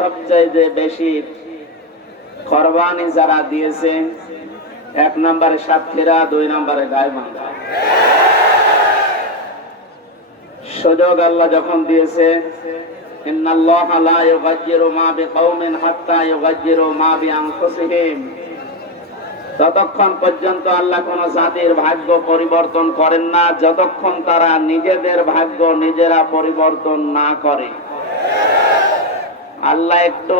সবচেয়ে বেশি কোরবানি যারা দিয়েছে, 1 নম্বরে সাতক্ষীরা, 2 নম্বরে গাইবান্ধা। সুযোগ আল্লাহ যখন দিয়েছে, ইন্নাল্লাহা লা ইউগায়্যিরু মা বিকাওমিন হাত্তা ইউগায়্যিরু মা বিআনফুসিহিম, ততক্ষণ পর্যন্ত আল্লাহ কোন জাতির ভাগ্য পরিবর্তন করেন না যতক্ষণ তারা নিজেদের ভাগ্য নিজেরা পরিবর্তন না করে। আল্লাহ একটু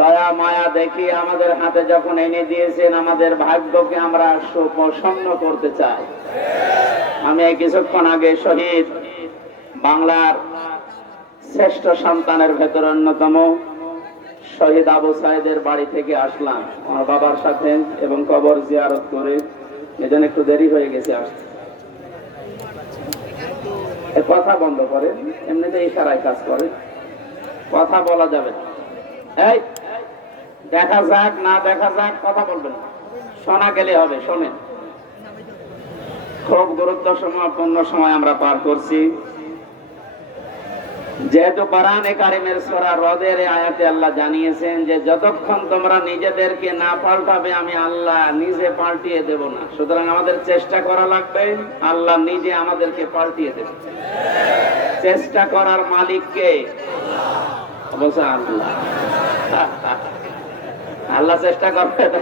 দয়া মায়া দেখি আমাদের হাতে যখন এনে দিয়েছেন, আমাদের ভাগ্যকে আমরা সুপ্রসন্ন করতে চাই। আমি এই কিছুক্ষণ আগে শহীদ বাংলার শ্রেষ্ঠ সন্তানের ভেতর অন্যতম শহীদ আবু সাইদের বাড়ি থেকে আসলাম আমার বাবার সাথে, এবং কবর জিয়ারত করে, এজন্য একটু দেরি হয়ে গেছে আসতে। কথা বন্ধ করে, এমনিতে ইশারায় কাজ করে, কথা বলা যাবে না। এই দেখা যাক না দেখা যাক, কথা বলবেন, শোনা গেলে হবে। শোনেন, খুব গুরুত্বপূর্ণ সময় আমরা পার করছি। যেহেতু কোরআনে কারিমের সূরা রদের আয়াতে আল্লাহ জানিয়েছেন যে যতক্ষণ তোমরা নিজেদেরকে না পাল্টাবে আমি আল্লাহ নিজে পাল্টিয়ে দেব না। সুতরাং আমাদের চেষ্টা করা লাগবে, আল্লাহ নিজে আমাদেরকে পাল্টিয়ে দেবে। চেষ্টা করার মালিক কে? অবশ্যই আল্লাহ। আল্লাহ চেষ্টা করবেন,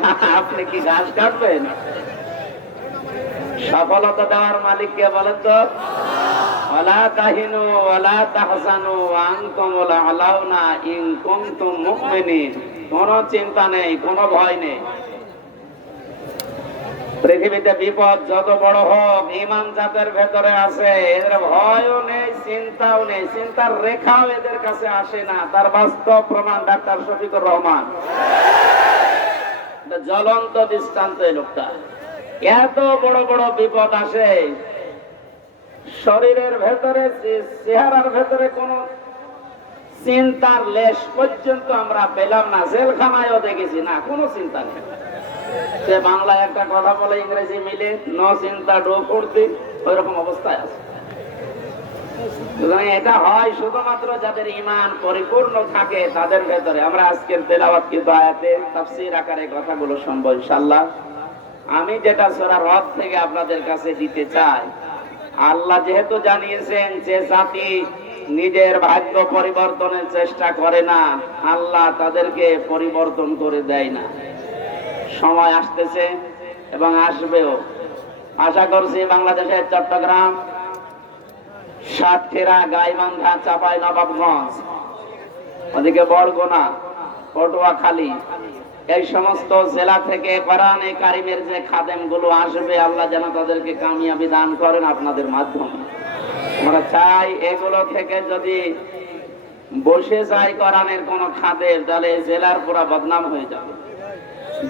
আপনি কি ঘাস কাটবেন? সফলতা দেওয়ার মালিক কে বলেন তো? ওয়ালা তাহিনু ওয়ালা তাহজানু ওয়া আনতুমুল আলাউনা ইন কুনতুম মুমিনিন। কোনো চিন্তা নেই, কোনো ভয় নেই। পৃথিবীতে বিপদ যত বড় হোক, ঈমান যাদের ভেতরে আছে এদের ভয়ও নেই, চিন্তাও নেই, চিন্তার রেখাও এদের কাছে আসে না। তার বাস্তব প্রমাণ ডাক্তার শফিকুর রহমান, জ্বলন্ত দৃষ্টান্ত এই লোকটা। এত বড় বড় বিপদ আসে, শরীরের ভেতরে, চেহারার ভেতরে কোন চিন্তার লেশ পর্যন্ত আমরা পেলাম না। জেলখানায়ও দেখেছি না, কোনো চিন্তা নেই। সে বাংলায় একটা কথা বলে, ইংরেজি মিলে, নো চিন্তা ডো করতে, ওই রকম অবস্থায় আছে। এটা হয় শুধুমাত্র যাদের ঈমান পরিপূর্ণ থাকে তাদের ভেতরে। আমরা আজকের তেলাওয়াতকৃত আয়াতে তাফসীর আকারে কথাগুলো শুনবো ইনশাআল্লাহ। আমি যেটা সূরা রদ থেকে আপনাদের কাছে দিতে চাই, আল্লাহ যেহেতু জানিয়েছেন যে জাতি নিজের ভাগ্য পরিবর্তনের চেষ্টা করে না, আল্লাহ তাদেরকে পরিবর্তন করে দেয় না। সময় আসতেছে এবং আসবেও। আশা করছি বাংলাদেশের চট্টগ্রাম, সাতক্ষীরা, গাইবান্ধা, চাঁপাইনবাবগঞ্জ, ওদিকে বরগুনা, পটুয়াখালী, এই সমস্ত জেলা থেকে কোরআনে কারিমের যে খাদেম গুলো আসবে, আল্লাহ যেন তাদেরকে কামিয়াবি দান করেন আপনাদের মাধ্যমে। আমরা চাই এগুলো থেকে যদি বসে যায় কোরআনের কোন খাদেম, তাহলে জেলার পুরা বদনাম হয়ে যাবে।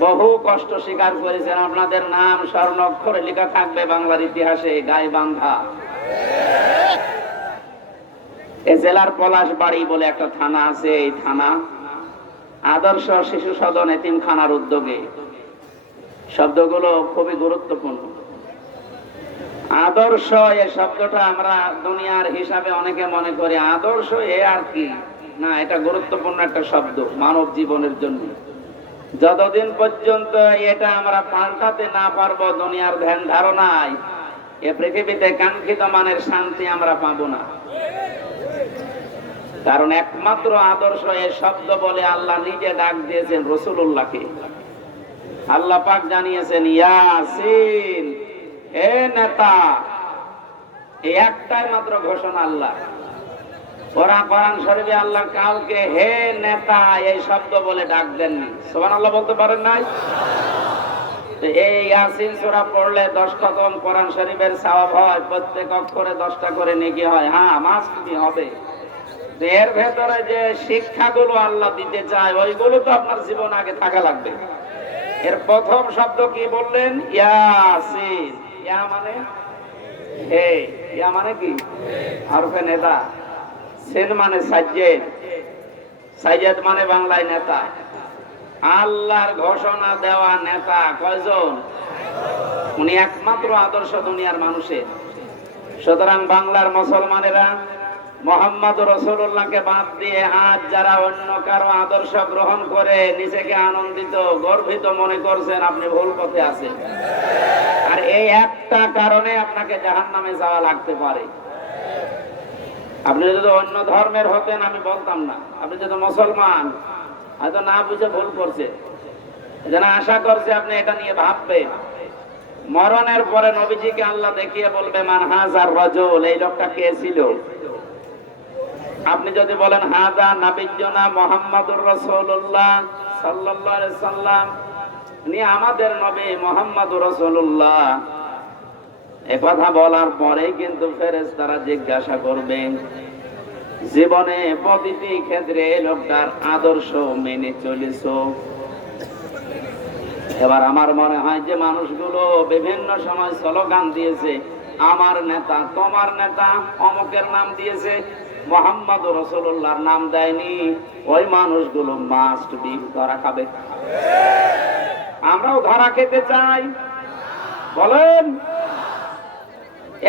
বহু কষ্ট স্বীকার করেছেন, আপনাদের নাম স্বর্ণাক্ষরে লেখা থাকবে বাংলার ইতিহাসে। গাইবান্ধা এই জেলার পলাশবাড়ি বলে একটা থানা আছে, এই থানা আদর্শ শিশু সদন এতিমখানার উদ্যোগে। শব্দগুলো খুবই গুরুত্বপূর্ণ। আদর্শ এই শব্দটা আমরা দুনিয়ার হিসাবে অনেকে মনে করি আদর্শ এ আর কি না, এটা গুরুত্বপূর্ণ একটা শব্দ মানব জীবনের জন্য। যতদিন পর্যন্ত এটা আমরা পাল্টাতে না পারবো দুনিয়ার ধ্যান ধারণায়, এ পৃথিবীতে কাঙ্ক্ষিত মানের শান্তি আমরা পাবো না। কারণ একমাত্র আদর্শ এ শব্দ বলে আল্লাহ নিজে ডাক দিয়েছেন রাসূলুল্লাহকে। আল্লাহ পাক জানিয়েছেন ইয়াসিন, হে নেতা। এই একটাই মাত্র ঘোষণা আল্লাহ। কোরআন শরীফে আল্লাহ কাউকে হে নেতা এই শব্দ বলে ডাক দেননি। সুবহানাল্লাহ বলতে পারেন নাই? এই ইয়াসিন সূরা পড়লে 10 খতম কোরআন শরীফের সওয়াব হয়, প্রত্যেক অক্ষরে 10টা করে নেকি হয়। হ্যাঁ, মাস্ট বি হবে। এর ভেতরে যে শিক্ষাগুলো আল্লাহ দিতে চায় ওইগুলো তো আপনার জীবন আগে থাকা লাগবে। এর প্রথম শব্দ কি বললেন? ইয়াসিন। ইয়া মানে হে, ইয়া মানে কি? হরফে নেদা। সিন মানে সাজ্জেদ, সাজ্জেদ মানে বাংলায় নেতা। আল্লাহর ঘোষণা দেওয়া নেতা কয়জন? উনি একমাত্র আদর্শ দুনিয়ার মানুষের। সুতরাং বাংলার মুসলমানেরা মোহাম্মদ রাসূলুল্লাহকে বাদ দিয়ে আজ যারা অন্য কারো আদর্শ গ্রহণ করে নিজেকে আনন্দিত গর্বিত মনে করছেন, আপনি ভুল পথে আছেন। আর এই একটা কারণে আপনাকে জাহান্নামে যাওয়া লাগতে পারে। আপনি যদি অন্য ধর্মের হতেন আমি বলতাম না, আপনি যদি মুসলমান হয়তো না বুঝে ভুল করছে, যেন আশা করছে আপনি এটা নিয়ে ভাববেন। মরণের পরে নবীজিকে আল্লাহ দেখিয়ে বলবে মান হাজার রাজুল, এই লোকটা কে ছিল? আপনি যদি বলেন হাজা নাবিয়্যুনা মুহাম্মাদুর রাসূলুল্লাহ সাল্লাল্লাহু আলাইহি সাল্লাম, উনি আমাদের নবী মুহাম্মাদুর রাসূলুল্লাহ, এই কথা বলার পরে কিন্তু ফেরেশতারা জিজ্ঞাসা করবেন জীবনে প্রতিটি ক্ষেত্রে এই লোকটার আদর্শ মেনে চলেছো? এবার আমার মনে হয় যে মানুষগুলো বিভিন্ন সময় স্লোগান দিয়েছে, আমার নেতা, তোমার নেতা, অমুকের নাম দিয়েছে, মুহাম্মাদুর রাসূলুল্লাহর নাম দেয়নি, ওই মানুষগুলো মাস্ট বি ধরা খাবে। আমরাও ধরা খেতে চাই, বলেন?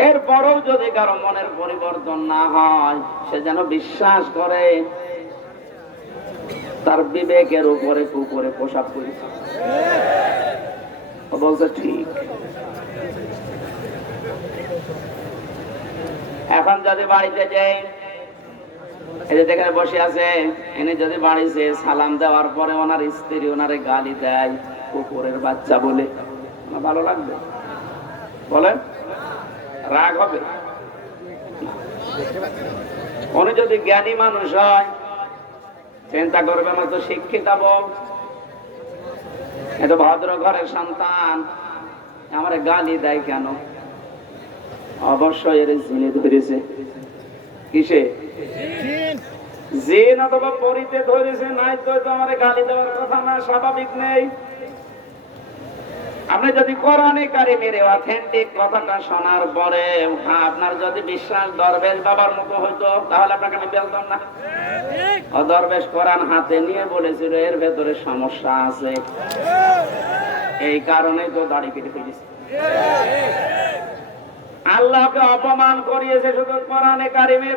এরপরও যদি কারো মনের পরিবর্তন না হয়, সে যেন বিশ্বাস করে তার বিবেকের উপরে কুকুরে পোশাক করেছে। বলছে ঠিক। এখন যদি বাড়িতে যাই, এই যে যেখানে বসে আছে এনে যদি বাড়িতে সালাম দেওয়ার পরে ওনার স্ত্রী ওনারে গালি দেয় কুকুরের বাচ্চা বলে, ভালো লাগবে? বলেন? রাগ হবে? উনি যদি জ্ঞানী মানুষ হয় চিন্তা করবে আমার তো শিক্ষিত বল, এত ভদ্র ঘরের সন্তান, আমার গালি দেয় কেন? অবশ্যই এর জিনে ধরেছে। কিসে? জিন অথবা পরিতে ধরেছে, নাই তো আমার গালি দেওয়ার কথা না, স্বাভাবিক নেই। আপনি যদি কোরআনে কারিমের অথেন্টিক কথাটা শোনার পরে আপনার যদি বিশ্বাস দরবেশ বাবার মতো হইতো, তাহলে আপনাকে আমি বলতাম না। ও দরবেশ কোরআন হাতে নিয়ে বলেছিল এর ভেতরে সমস্যা আছে, এই কারণেই তো দাড়ি কেটে ফেলেছে। আল্লাহকে অপমান করিয়েছে শুধু কোরআনে কারিমে,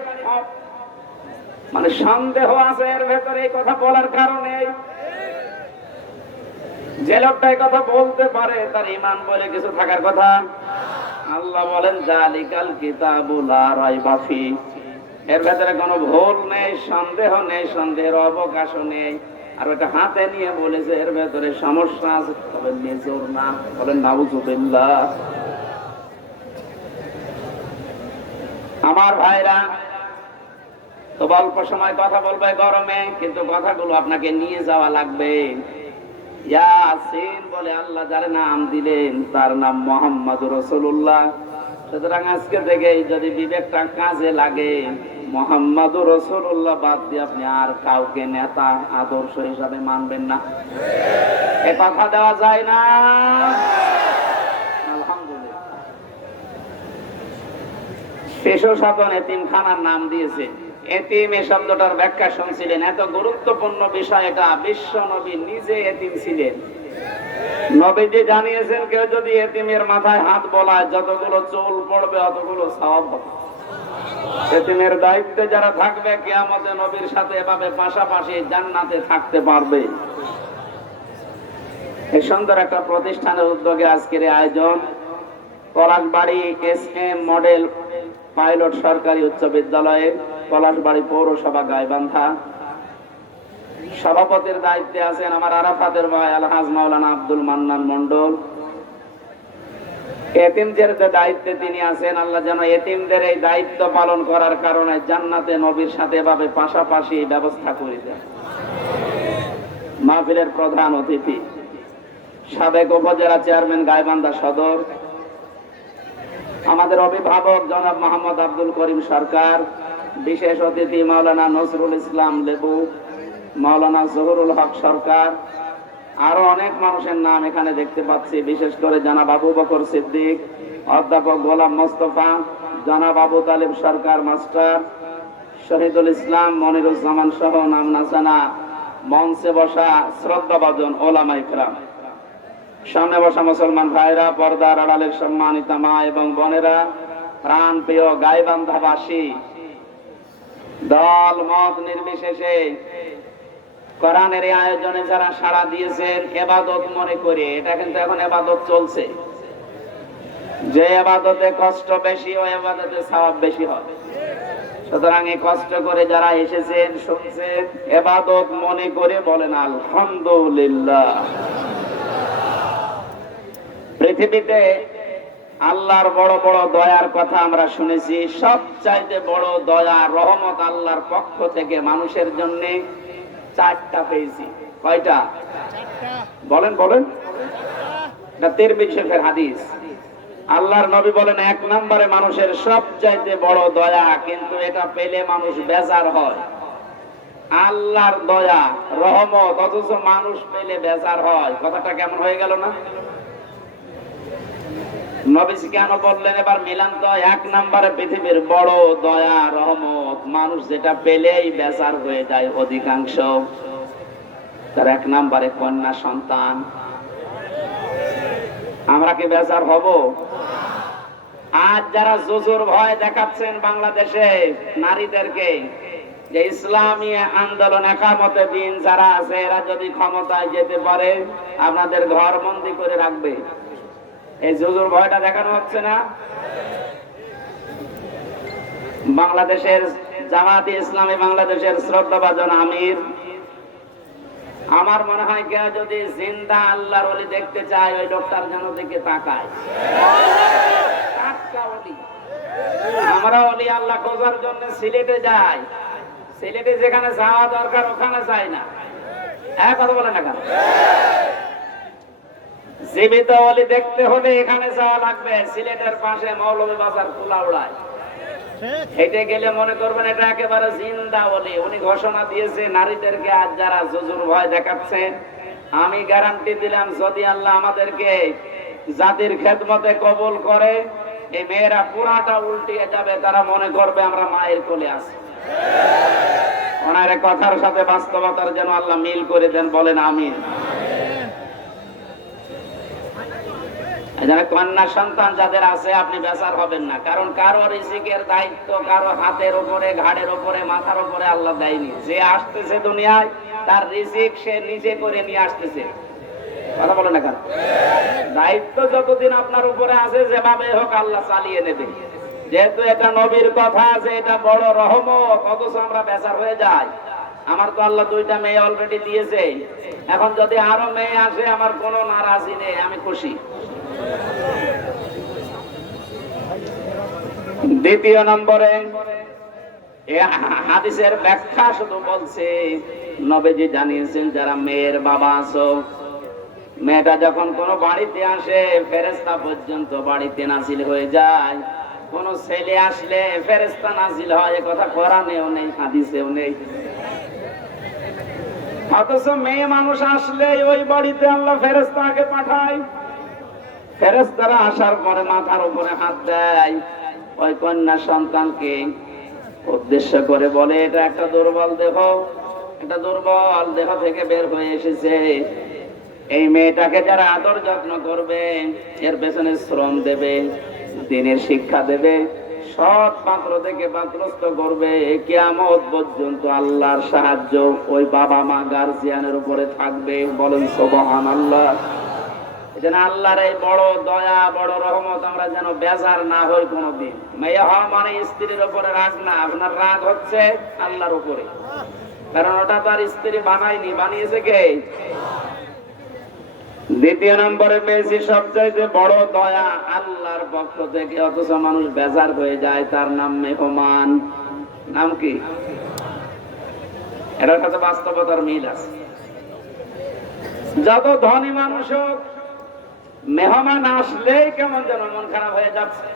মানে সন্দেহ আছে এর ভেতরে এই কথা বলার কারণে। যে লোকটা এই কথা বলতে পারে তার ঈমান বলে কিছু থাকার কথা। আল্লাহ বলেন জালিকাল কিতাবু লা রাইবা ফি, এর ভেতরে কোনো ভুল নেই, সন্দেহ নেই, সন্দেহের অবকাশও নেই। আর ওটা হাতে নিয়ে বলেছে এর ভেতরে সমস্যা আছে, তবে মেজর না। বলেন নাউযুবিল্লাহ। আমার ভাইরা, তো অল্প সময় কথা বলবে গরমে, কিন্তু কথাগুলো আপনাকে নিয়ে যাওয়া লাগবে। ইয়াসিন বলে আল্লাহ যার নাম দিলেন তার নাম মুহাম্মাদুর রাসূলুল্লাহ। সুতরাং আজকে থেকে যদি বিবেকটা কাজে লাগে, মুহাম্মাদুর রাসূলুল্লাহ বাদ দিয়ে আপনি আর কাউকে নেতা আদর্শ হিসাবে মানবেন না। এ কথা দেওয়া যায় না? আলহামদুলিল্লাহ। শিশু সদন এতিমখানার নাম দিয়েছে। এতিম এই শব্দটার ব্যাখ্যা শুনছিলেন, এত গুরুত্বপূর্ণ বিষয় এটা। বিশ্ব নবী নিজে এতিম ছিলেন। নবীজি জানিয়েছেন কেউ যদি এতিমের মাথায় হাত বলায় যতগুলো চুল পড়বে অতগুলো সওয়াব হবে। এতিমের দায়িত্বে যারা থাকবে কিয়ামতে নবীর সাথে এভাবে পাশাপাশি জান্নাতে থাকতে পারবে। এই সুন্দর একটা প্রতিষ্ঠানের উদ্যোগে আজকের আয়োজন। পলাশবাড়ি SM মডেল পাইলট সরকারি উচ্চ বিদ্যালয়ে, পলাশবাড়ি পৌরসভা গাইবান্ধা। সভাপতির দায়িত্বে আছেন আমার আরাফাতের ভাই আলহাজ মাওলানা আব্দুল মান্নান মন্ডল। এতিমদের দায়িত্বে তিনি আছেন। আল্লাহ যেন এতিমদের এই দায়িত্ব পালন করার কারণে জান্নাতে নবীর সাথে এভাবে পাশাপাশি ব্যবস্থা করে দেন। মাহফিলের প্রধান অতিথি সাবেক উপজেলা চেয়ারম্যান গাইবান্ধা সদর, আমাদের অভিভাবক জনাব মোহাম্মদ আব্দুল করিম সরকার, বিশেষ অতিথি মাওলানা নজরুল ইসলাম লেবু, মাওলানা জহুরুল হক সরকার, আরো অনেক মানুষের নাম এখানে দেখতে পাচ্ছি। বিশেষ করে জনাব আবু বকর সিদ্দিক, অধ্যাপক গোলাম মোস্তফা, জনাব আবু তালিব সরকার মাস্টার, শহীদুল ইসলাম মনিরুজ্জামান সহ নাম না জানা মঞ্চে বসা শ্রদ্ধাভাজন ওলামা ইকরাম, সামনে বসা মুসলমান ভাইরা, পর্দার আড়ালের সম্মানিত মা এবং বোনেরা, প্রাণ প্রিয় গাইবান্ধাবাসী, দল মত নির্বিশেষে কোরআনের এই আয়োজনে যারা সাড়া দিয়েছেন ইবাদত মনে করে, এটা কিন্তু এখন ইবাদত চলছে। যে ইবাদতে কষ্ট বেশি ওই ইবাদতে সওয়াব বেশি হবে। সুতরাং এই কষ্ট করে যারা এসেছেন শুনছেন ইবাদত মনে করে বলেন আলহামদুলিল্লাহ। পৃথিবীতে আল্লাহর বড় বড় দয়ার কথা আমরা শুনেছি। সবচাইতে বড় দয়া রহমত আল্লাহর পক্ষ থেকে মানুষের জন্য চারটা পেয়েছি। কয়টা? বলেন বলেন। এটা তিরমিজি শরীফের হাদিস। আল্লাহর নবী বলেন, এক নম্বরে মানুষের সবচাইতে বড় দয়া, কিন্তু এটা পেলে মানুষ বেজার হয়। আল্লাহর দয়া রহমত, অথচ মানুষ পেলে বেজার হয়। কথাটা কেমন হয়ে গেল না? নবীজি কেন বললেন? এবার মিলান তো। এক নম্বরে পৃথিবীর বড় দয়া রহমত, মানুষ যেটা পেলেই বেজার হয়ে যায় অধিকাংশ। তার এক নম্বরে কন্যা সন্তান। আমরা কি বেজার হব? আজ যারা জুজুর ভয় দেখাচ্ছেন বাংলাদেশে নারীদেরকে, যে ইসলামী আন্দোলন একামতে দিন যারা আছে, এরা যদি ক্ষমতায় যেতে পারে আপনাদের ঘর বন্দি করে রাখবে, এই জুজুর ভয়টা দেখানো হচ্ছে না? বাংলাদেশের জামাতে ইসলামী বাংলাদেশের শ্রদ্ধাভাজন আমির, আমার মনে হয় কেউ যদি জিন্দা আল্লাহর ওলি দেখতে চায়, ওই লোকটার যেন দিকে তাকায়। আমরা ওলি আল্লাহ খোঁজার জন্য সিলেটে যাই। সিলেটে যেখানে যাওয়া দরকার ওখানে যাই না। কথা বলে না কেন? জীবিত ওলি দেখতে হলে এখানে যাওয়া লাগবে। সিলেটের পাশে মৌলভীবাজার কুলাউড়ায় হেঁটে গেলে মনে করবেন এটা একেবারে জিন্দা ওলি। উনি ঘোষণা দিয়েছে নারীদেরকে আজ যারা জুজুর ভয় দেখাচ্ছে, আমি গ্যারান্টি দিলাম যদি আল্লাহ আমাদেরকে জাতির খেদমতে কবুল করে, এই মেয়েরা পুরাটা উল্টিয়ে যাবে। তারা মনে করবে আমরা মায়ের কোলে আছি। ওনার কথার সাথে বাস্তবতার যেন আল্লাহ মিল করে দেন, বলেন আমিন। কন্যা সন্তান যাদের আছে আপনি বেজার হবেন না, কারণ কারো রিজিকের দায়িত্ব কারো হাতের উপরে, ঘাড়ের উপরে, মাথার উপরে আল্লাহ দেয়নি। যে আসতেছে দুনিয়ায় তার রিজিক সে নিজে করে নিয়ে আসতেছে। কথা বলে না কেন? দায়িত্ব যতদিন আপনার উপরে আছে যেভাবে হোক আল্লাহ চালিয়ে নেবে। যেহেতু এটা নবীর কথা আছে, এটা বড় রহমত, অথচ আমরা বেজার হয়ে যাই। আমার তো আল্লাহ দুইটা মেয়ে অলরেডি দিয়েছে, এখন যদি আরো মেয়ে আসে আমার কোনো নারাজি নেই, আমি খুশি। দ্বিতীয় নম্বরে হাদিসের ব্যাখ্যা শুধু বলছে, নবীজি জানিয়েছেন যারা মেয়ের বাবা আছো, মেয়েটা যখন কোনো বাড়িতে আসে ফেরেশতা পর্যন্ত বাড়িতে নাজিল হয়ে যায়। কোন ছেলে আসলে ফেরেশতা নাজিল হয়, এ কথা কোরআনেও নেই, হাদিসেও নেই। অথচ মেয়ে মানুষ আসলে ওই বাড়িতে আল্লাহ ফেরেশতাকে পাঠায়। ফেরেশতারা আসার পরে মাথার উপরে হাত দেয়, ওই কন্যা সন্তানকে উদ্দেশ্য করে বলে, এটা একটা দুর্বল দেহ, এটা দুর্বল দেহ থেকে বের হয়ে এসেছে। এই মেয়েটাকে যারা আদর যত্ন করবে, এর পেছনে শ্রম দেবে, দিনের শিক্ষা দেবে, সৎ পাত্র থেকে পাত্রস্থ করবে, কিয়ামত পর্যন্ত আল্লাহর সাহায্য ওই বাবা মা গার্জিয়ানের উপরে থাকবে। বলেন সুবহানাল্লাহ। যেন আল্লাহর এই বড় দয়া, বড় রহমত আমরা যেন বেজার না হই কোনদিন। মেয়ে হওয়া মানে স্ত্রীর উপরে রাগ না, আপনার রাগ হচ্ছে আল্লাহর উপরে, কারণ ওটা তো আর স্ত্রী বানায়নি, বানিয়েছে কে? দ্বিতীয় নম্বরে পেয়েছি সবচাইতে বড় দয়া আল্লাহর পক্ষ থেকে, অথচ মানুষ বেজার হয়ে যায়। তার নাম মেহমান। নাম কি? এটার কাছে বাস্তবতার মিল আছে। যত ধনী মানুষ হোক, মেহমান আসলেই কেমন যেন মন খারাপ হয়ে যাচ্ছে।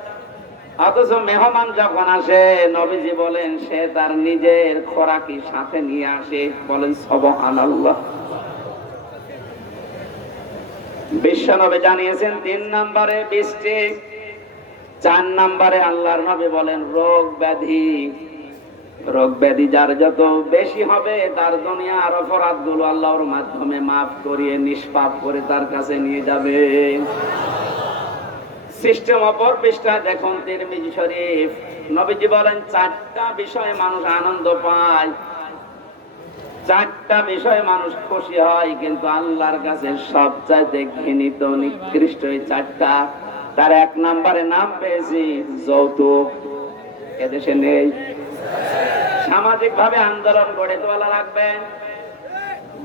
অথচ মেহমান যখন আসে, নবীজি বলেন সে তার নিজের খোরাকি সাথে নিয়ে আসে। বলেন সুবহানাল্লাহ। বিশ্বনবী জানিয়েছেন 3 নম্বরে বৃষ্টি, 4 নম্বরে আল্লাহর নবী বলেন রোগ ব্যাধি। রোগ ব্যাধি যার যত বেশি হবে, তার দুনিয়ার অপরাধগুলো আল্লাহর মাধ্যমে মাফ করিয়ে নিষ্পাপ করে তার কাছে নিয়ে যাবে। সিস্টেম অপর পৃষ্ঠা দেখুন তিরমিজি শরীফ। নবীজি বলেন 4টা বিষয়ে মানুষ আনন্দ পায়, 4টা বিষয়ে মানুষ খুশি হয়, কিন্তু আল্লাহর কাছে সবচাইতে ঘৃণিত নিকৃষ্ট এই 4টা। তার 1 নম্বরে নাম পেয়েছি যৌতুক। এদেশে নেই। সামাজিক ভাবে আন্দোলন গড়ে তোলা লাগবেন।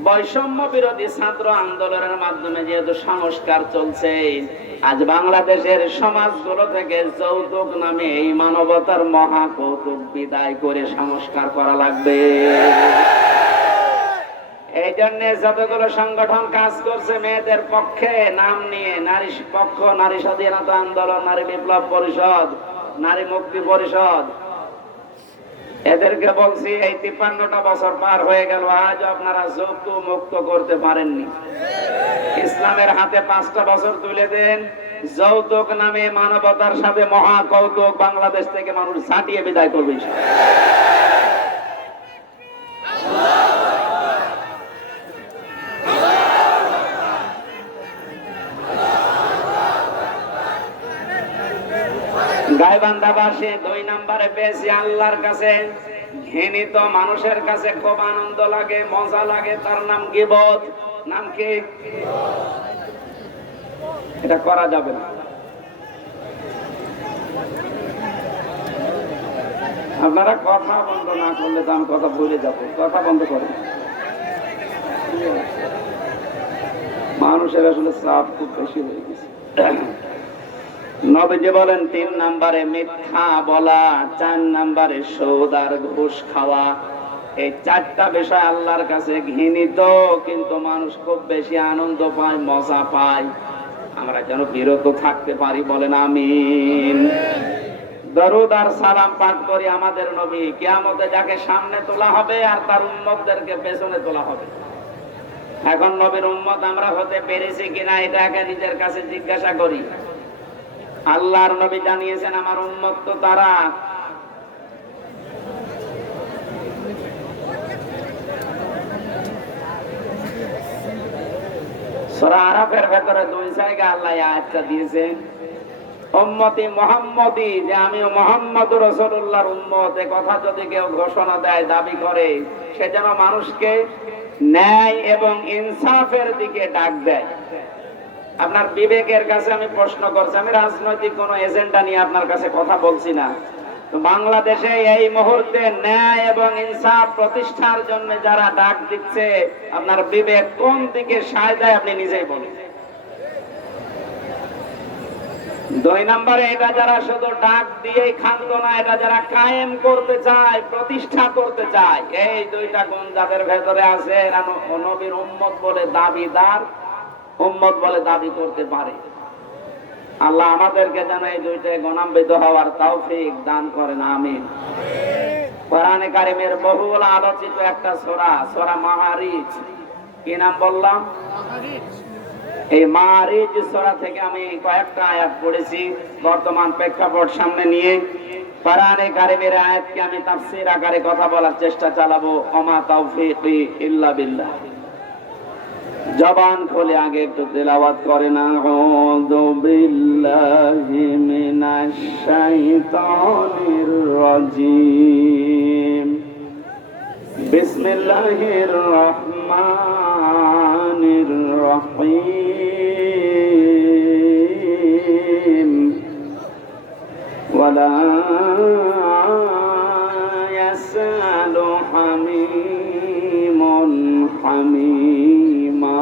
বৈষম্য বিরোধী ছাত্র আন্দোলনের মাধ্যমে যেহেতু সংস্কার চলছে, আজ বাংলাদেশের সমাজগুলো থেকে যৌতুক নামে এই মানবতার মহা কৌতুক বিদায় করে সংস্কার করা লাগবে। এই জন্য যতগুলো সংগঠন কাজ করছে মেয়েদের পক্ষে নাম নিয়ে, নারী পক্ষ, নারী স্বাধীনতা আন্দোলন, নারী বিপ্লব পরিষদ, নারী মুক্তি পরিষদ, এদেরকে বলছি এই 53টা বছর পার হয়ে গেল, আজ আপনারা যৌতুক মুক্ত করতে পারেননি। ইসলামের হাতে 5টা বছর তুলে দেন, যৌতুক নামে মানবতার সাথে মহা কৌতুক বাংলাদেশ থেকে মানুষ ছাটিয়ে বিদায় করবে। গাইবান্ধাবাসী 2 নম্বরে পেয়েছি আল্লাহর কাছে ঘৃণিত মানুষের কাছে খুব আনন্দ লাগে, মজা লাগে, তার নাম গীবত। নাম কি? এটা করা যাবে না। আপনারা কথা বন্ধ না করলে তো আমি কথা বলে যাবো। কথা বন্ধ করেন। মানুষের আসলে চাপ খুব বেশি হয়ে গেছে। নবীজি বলেন 3 নম্বরে মিথ্যা বলা, 4 নম্বরে সুদ আর ঘুষ খাওয়া। এই 4টা বিষয় আল্লাহর কাছে ঘৃণিত, কিন্তু মানুষ খুব বেশি আনন্দ পায়, মজা পায়। আমরা যেন বিরত থাকতে পারি, বলেন আমিন। দরুদ আর সালাম পাঠ করি আমাদের নবী। কিয়ামতে যাকে সামনে তোলা হবে আর তার উম্মতদেরকে পেছনে তোলা হবে। এখন নবীর উম্মত আমরা হতে পেরেছি কিনা এটা আগে নিজের কাছে জিজ্ঞাসা করি। আল্লাহর নবী জানিয়েছেন আমার উম্মত তো তারা। সূরা আরাফের ভেতরে 2 জায়গায় আল্লাহ আয়াতটা দিয়েছেন, উম্মতি মুহাম্মদি, যে আমি মুহাম্মদুর রাসূলুল্লাহর উম্মত। এই কথা যদি কেউ ঘোষণা দেয়, দাবি করে, সে যেন মানুষকে ন্যায় এবং ইনসাফের দিকে ডাক দেয়। আপনার বিবেকের কাছে আমি প্রশ্ন করছি, আমি রাজনৈতিক কোন এজেন্ডা নিয়ে আপনার কাছে কথা বলছি না। তো বাংলাদেশে এই মুহূর্তে ন্যায় এবং ইনসাফ প্রতিষ্ঠার জন্য যারা ডাক দিচ্ছে, আপনার বিবেক কোন দিকে সায় দেয় আপনি নিজেই বলেন। 2 নম্বরে এটা যারা শুধু ডাক দিয়েই ক্ষান্ত না, এটা যারা কায়েম করতে চায়, প্রতিষ্ঠা করতে চায়, এই 2টা গুণ যাদের ভেতরে আছে, নবীর উম্মত বলে দাবিদার, উম্মত বলে দাবি করতে পারে। আল্লাহ আমাদেরকে যেন এই 2টায় গুণান্বিত হওয়ার তৌফিক দান করেন, আমিন। কোরআনে কারিমের বহুল আলোচিত একটা সূরা, সূরা মাআরিজ। কি নাম বললাম? এই মাআরিজ সূরা থেকে আমি কয়েকটা আয়াত পড়েছি বর্তমান প্রেক্ষাপট সামনে নিয়ে। কোরআনে কারিমের আয়াতকে আমি তাফসীর আকারে কথা বলার চেষ্টা চালাবো। ওমা তাওফীকি ইল্লা বিল্লাহ। জবান খুলে আগে একটু তেলাওয়াত করেন, আউযু বিল্লাহি মিনাশ শাইতানির রাজীম, বিসমিল্লাহির রহমানির রহিম, ওয়ালা ইয়াসালু হামিমুন হামিমা।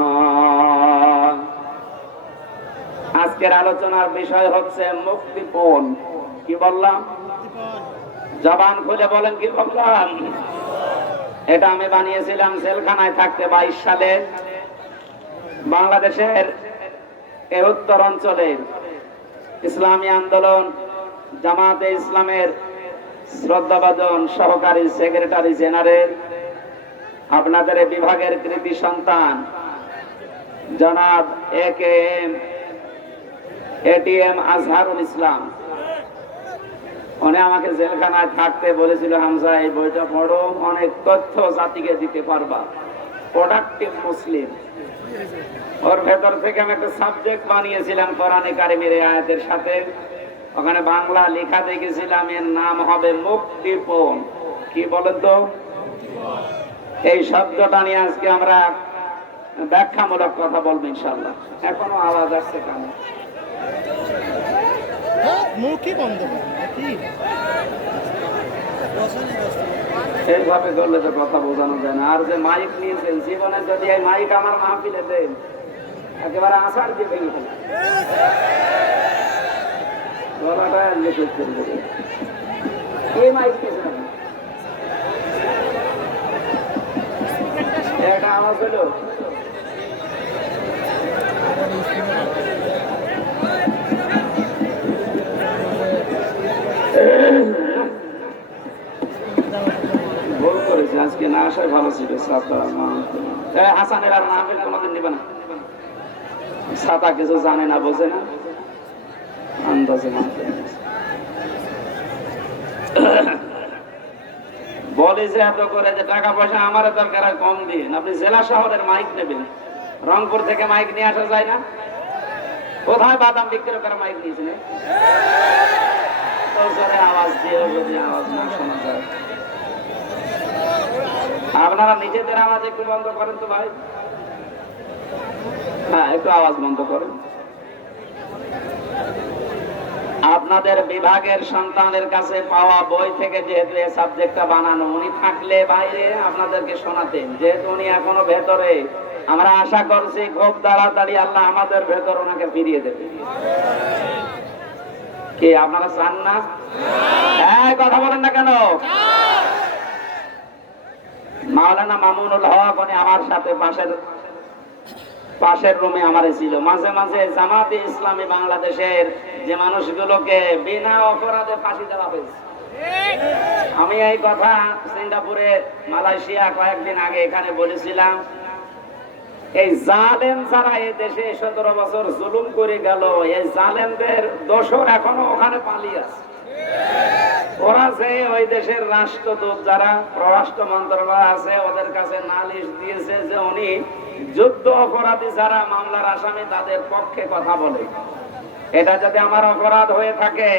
আজকের আলোচনার বিষয় হচ্ছে মুক্তিপণ। কি বললাম? জবান খুলে বলেন, কি বললাম? এটা আমি বানিয়েছিলাম জেলখানায় থাকতে 22 সালে। বাংলাদেশের এই উত্তর অঞ্চলের ইসলামী আন্দোলন জামাতে ইসলামের শ্রদ্ধাভাজন সহকারী সেক্রেটারি জেনারেল, আপনাদের বিভাগের কৃতি সন্তান জনাব এটিএম আজহারুল ইসলাম, উনি আমাকে জেলখানায় থাকতে বলেছিল, হামজা এই বইটা পড়ো, অনেক তথ্য জাতিকে দিতে পারবা। প্রোডাক্টিভ মুসলিম। ওর ভেতর থেকে আমি একটা সাবজেক্ট বানিয়েছিলাম কোরআনে কারিমের আয়াতের সাথে, ওখানে বাংলা লেখা দেখেছিলাম এর নাম হবে মুক্তিপণ। কি বলেন তো? এই শব্দটা নিয়ে আজকে আমরা ব্যাখ্যামূলক কথা বলবো ইনশাআল্লাহ। এখনো আওয়াজ আসছে কানে? মুখই বন্ধ এইভাবে করলে তো কথা বোঝানো যায় না। আর যে মাইক নিয়েছেন, জীবনে যদি এই মাইক আমার মাহফিলে দেন, একেবারে আসার দিয়ে ভেঙে ফেলে গলাটা নিষেধ করে দেবে। এই মাইক নিয়েছেন, একটা আওয়াজ হলো। ভুল করেছে, আজকে না আসাই ভালো ছিল। হাসানের আর মাহফিল কোনোদিন নিবে না। ছাতা কিছু জানে না, বোঝে না, আন্দাজে মাহফিল বলে যে এত করে যে টাকা পয়সা আমার দরকার কম দিন, আপনি জেলা শহরের মাইক নেবেন, রংপুর থেকে মাইক নিয়ে আসা যায় না? কোথায় বাদাম বিক্রি করে মাইক নিয়েছেন? আওয়াজ দিয়ে যদি আওয়াজ না শোনা যায়, আপনারা নিজেদের আওয়াজ একটু বন্ধ করেন তো ভাই। হ্যাঁ, একটু আওয়াজ বন্ধ করেন। আপনাদের বিভাগের সন্তানের কাছে পাওয়া বই থেকে যেহেতু এই সাবজেক্টটা বানানো, উনি থাকলে বাইরে আপনাদেরকে শোনাতেন। যেহেতু উনি এখনো ভেতরে, আমরা আশা করছি খুব তাড়াতাড়ি আল্লাহ আমাদের ভেতর ওনাকে ফিরিয়ে দেবে। কি আপনারা চান না? হ্যাঁ, কথা বলেন না কেন? মাওলানা মামুনুল হক উনি আমার সাথে পাশের রুমে আমার ছিল। মাঝে মাঝে জামাতে ইসলামী বাংলাদেশের যে মানুষগুলোকে বিনা অপরাধে ফাঁসি দেওয়া হয়েছে, আমি এই কথা সিঙ্গাপুরে, মালয়েশিয়া কয়েকদিন আগে এখানে বলেছিলাম। এই জালেম যারা এই দেশে 17 বছর জুলুম করে গেল, এই জালেমদের দোসর এখনো ওখানে পালিয়ে আছে। ওরা যে ওই দেশের রাষ্ট্রদূত যারা পররাষ্ট্র মন্ত্রণালয় আছে, ওদের কাছে নালিশ দিয়েছে যে উনি যুদ্ধ অপরাধী যারা মামলার আসামি তাদের পক্ষে কথা বলে। এটা যদি আমার অপরাধ হয়ে থাকে,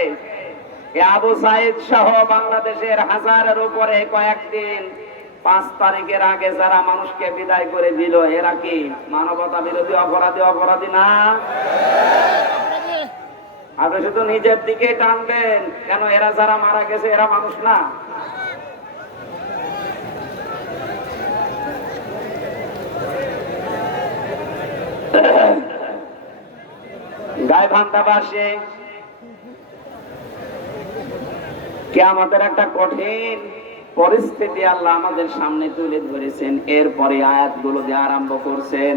আবু সাইদ সহ বাংলাদেশের হাজারের উপরে কয়েকদিন 5 তারিখের আগে যারা মানুষকে বিদায় করে দিল, এরা কি মানবতা বিরোধী অপরাধী না? আপনি শুধু নিজের দিকে টানবেন কেন? এরা যারা মারা গেছে এরা মানুষ না? গাইবান্ধাবাসী কিয়ামতের একটা কঠিন পরিস্থিতি আল্লাহ আমাদের সামনে তুলে ধরেছেন। এরপরে আয়াতগুলো দিয়ে আরম্ভ করছেন।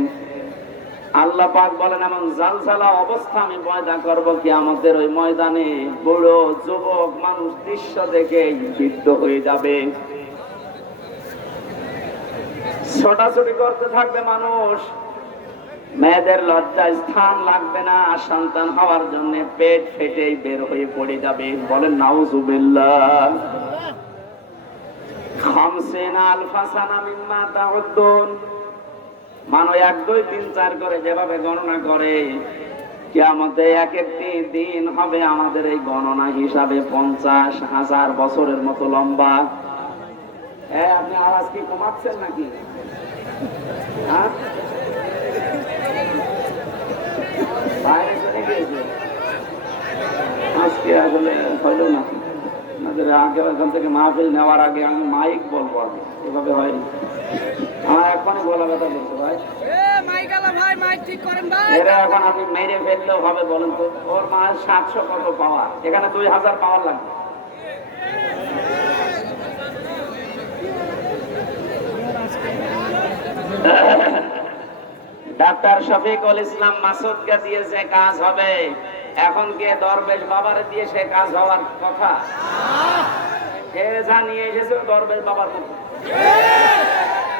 আল্লাহ পাক বলেন, এমন জালজালা অবস্থা আমি পয়দা করব কিয়ামতের ওই ময়দানে, বুড়ো যুবক মানুষ দৃশ্য দেখে বিদ্ধ হয়ে যাবে। ছোটাছুটি করতে থাকবে মানুষ, মেয়েদের লজ্জায় স্থান লাগবে না, সন্তান হওয়ার জন্য পেট ফেটেই বের হয়ে পড়ে যাবে। বলেন নাউজুবিল্লাহ। খামসিনা আলফা সানা মিম্মা তাউদ্দুন, মানো 1, 2, 3, 4 করে যেভাবে গণনা করে, কিয়ামতে এক একটি দিন হবে আমাদের এই গণনা হিসাবে 50,000 বছরের মতো লম্বা। আপনি আওয়াজ কি কমাচ্ছেন নাকি? হ্যাঁ, বাইরে চলে গিয়েছে আজকে, আসলে হইল না। আমাদের আগে ওখান থেকে মাহফিল নেওয়ার আগে আমি মাইক বলবো, আগে এভাবে হয়নি। আমার এখনই গলা ব্যথা করছে ভাই। এরা এখন আপনি মেরে ফেললেও হবে? বলেন তো, ওর মাস 700 কত পাওয়ার, এখানে 2000 পাওয়ার লাগবে। ডাক্তার শফিকুল ইসলাম মাসুদকে দিয়েছে কাজ হবে, এখন কে দরবেশ বাবারে দিয়ে সে কাজ হওয়ার কথা? জানিয়ে এসেছে দরবেশ বাবার মতো,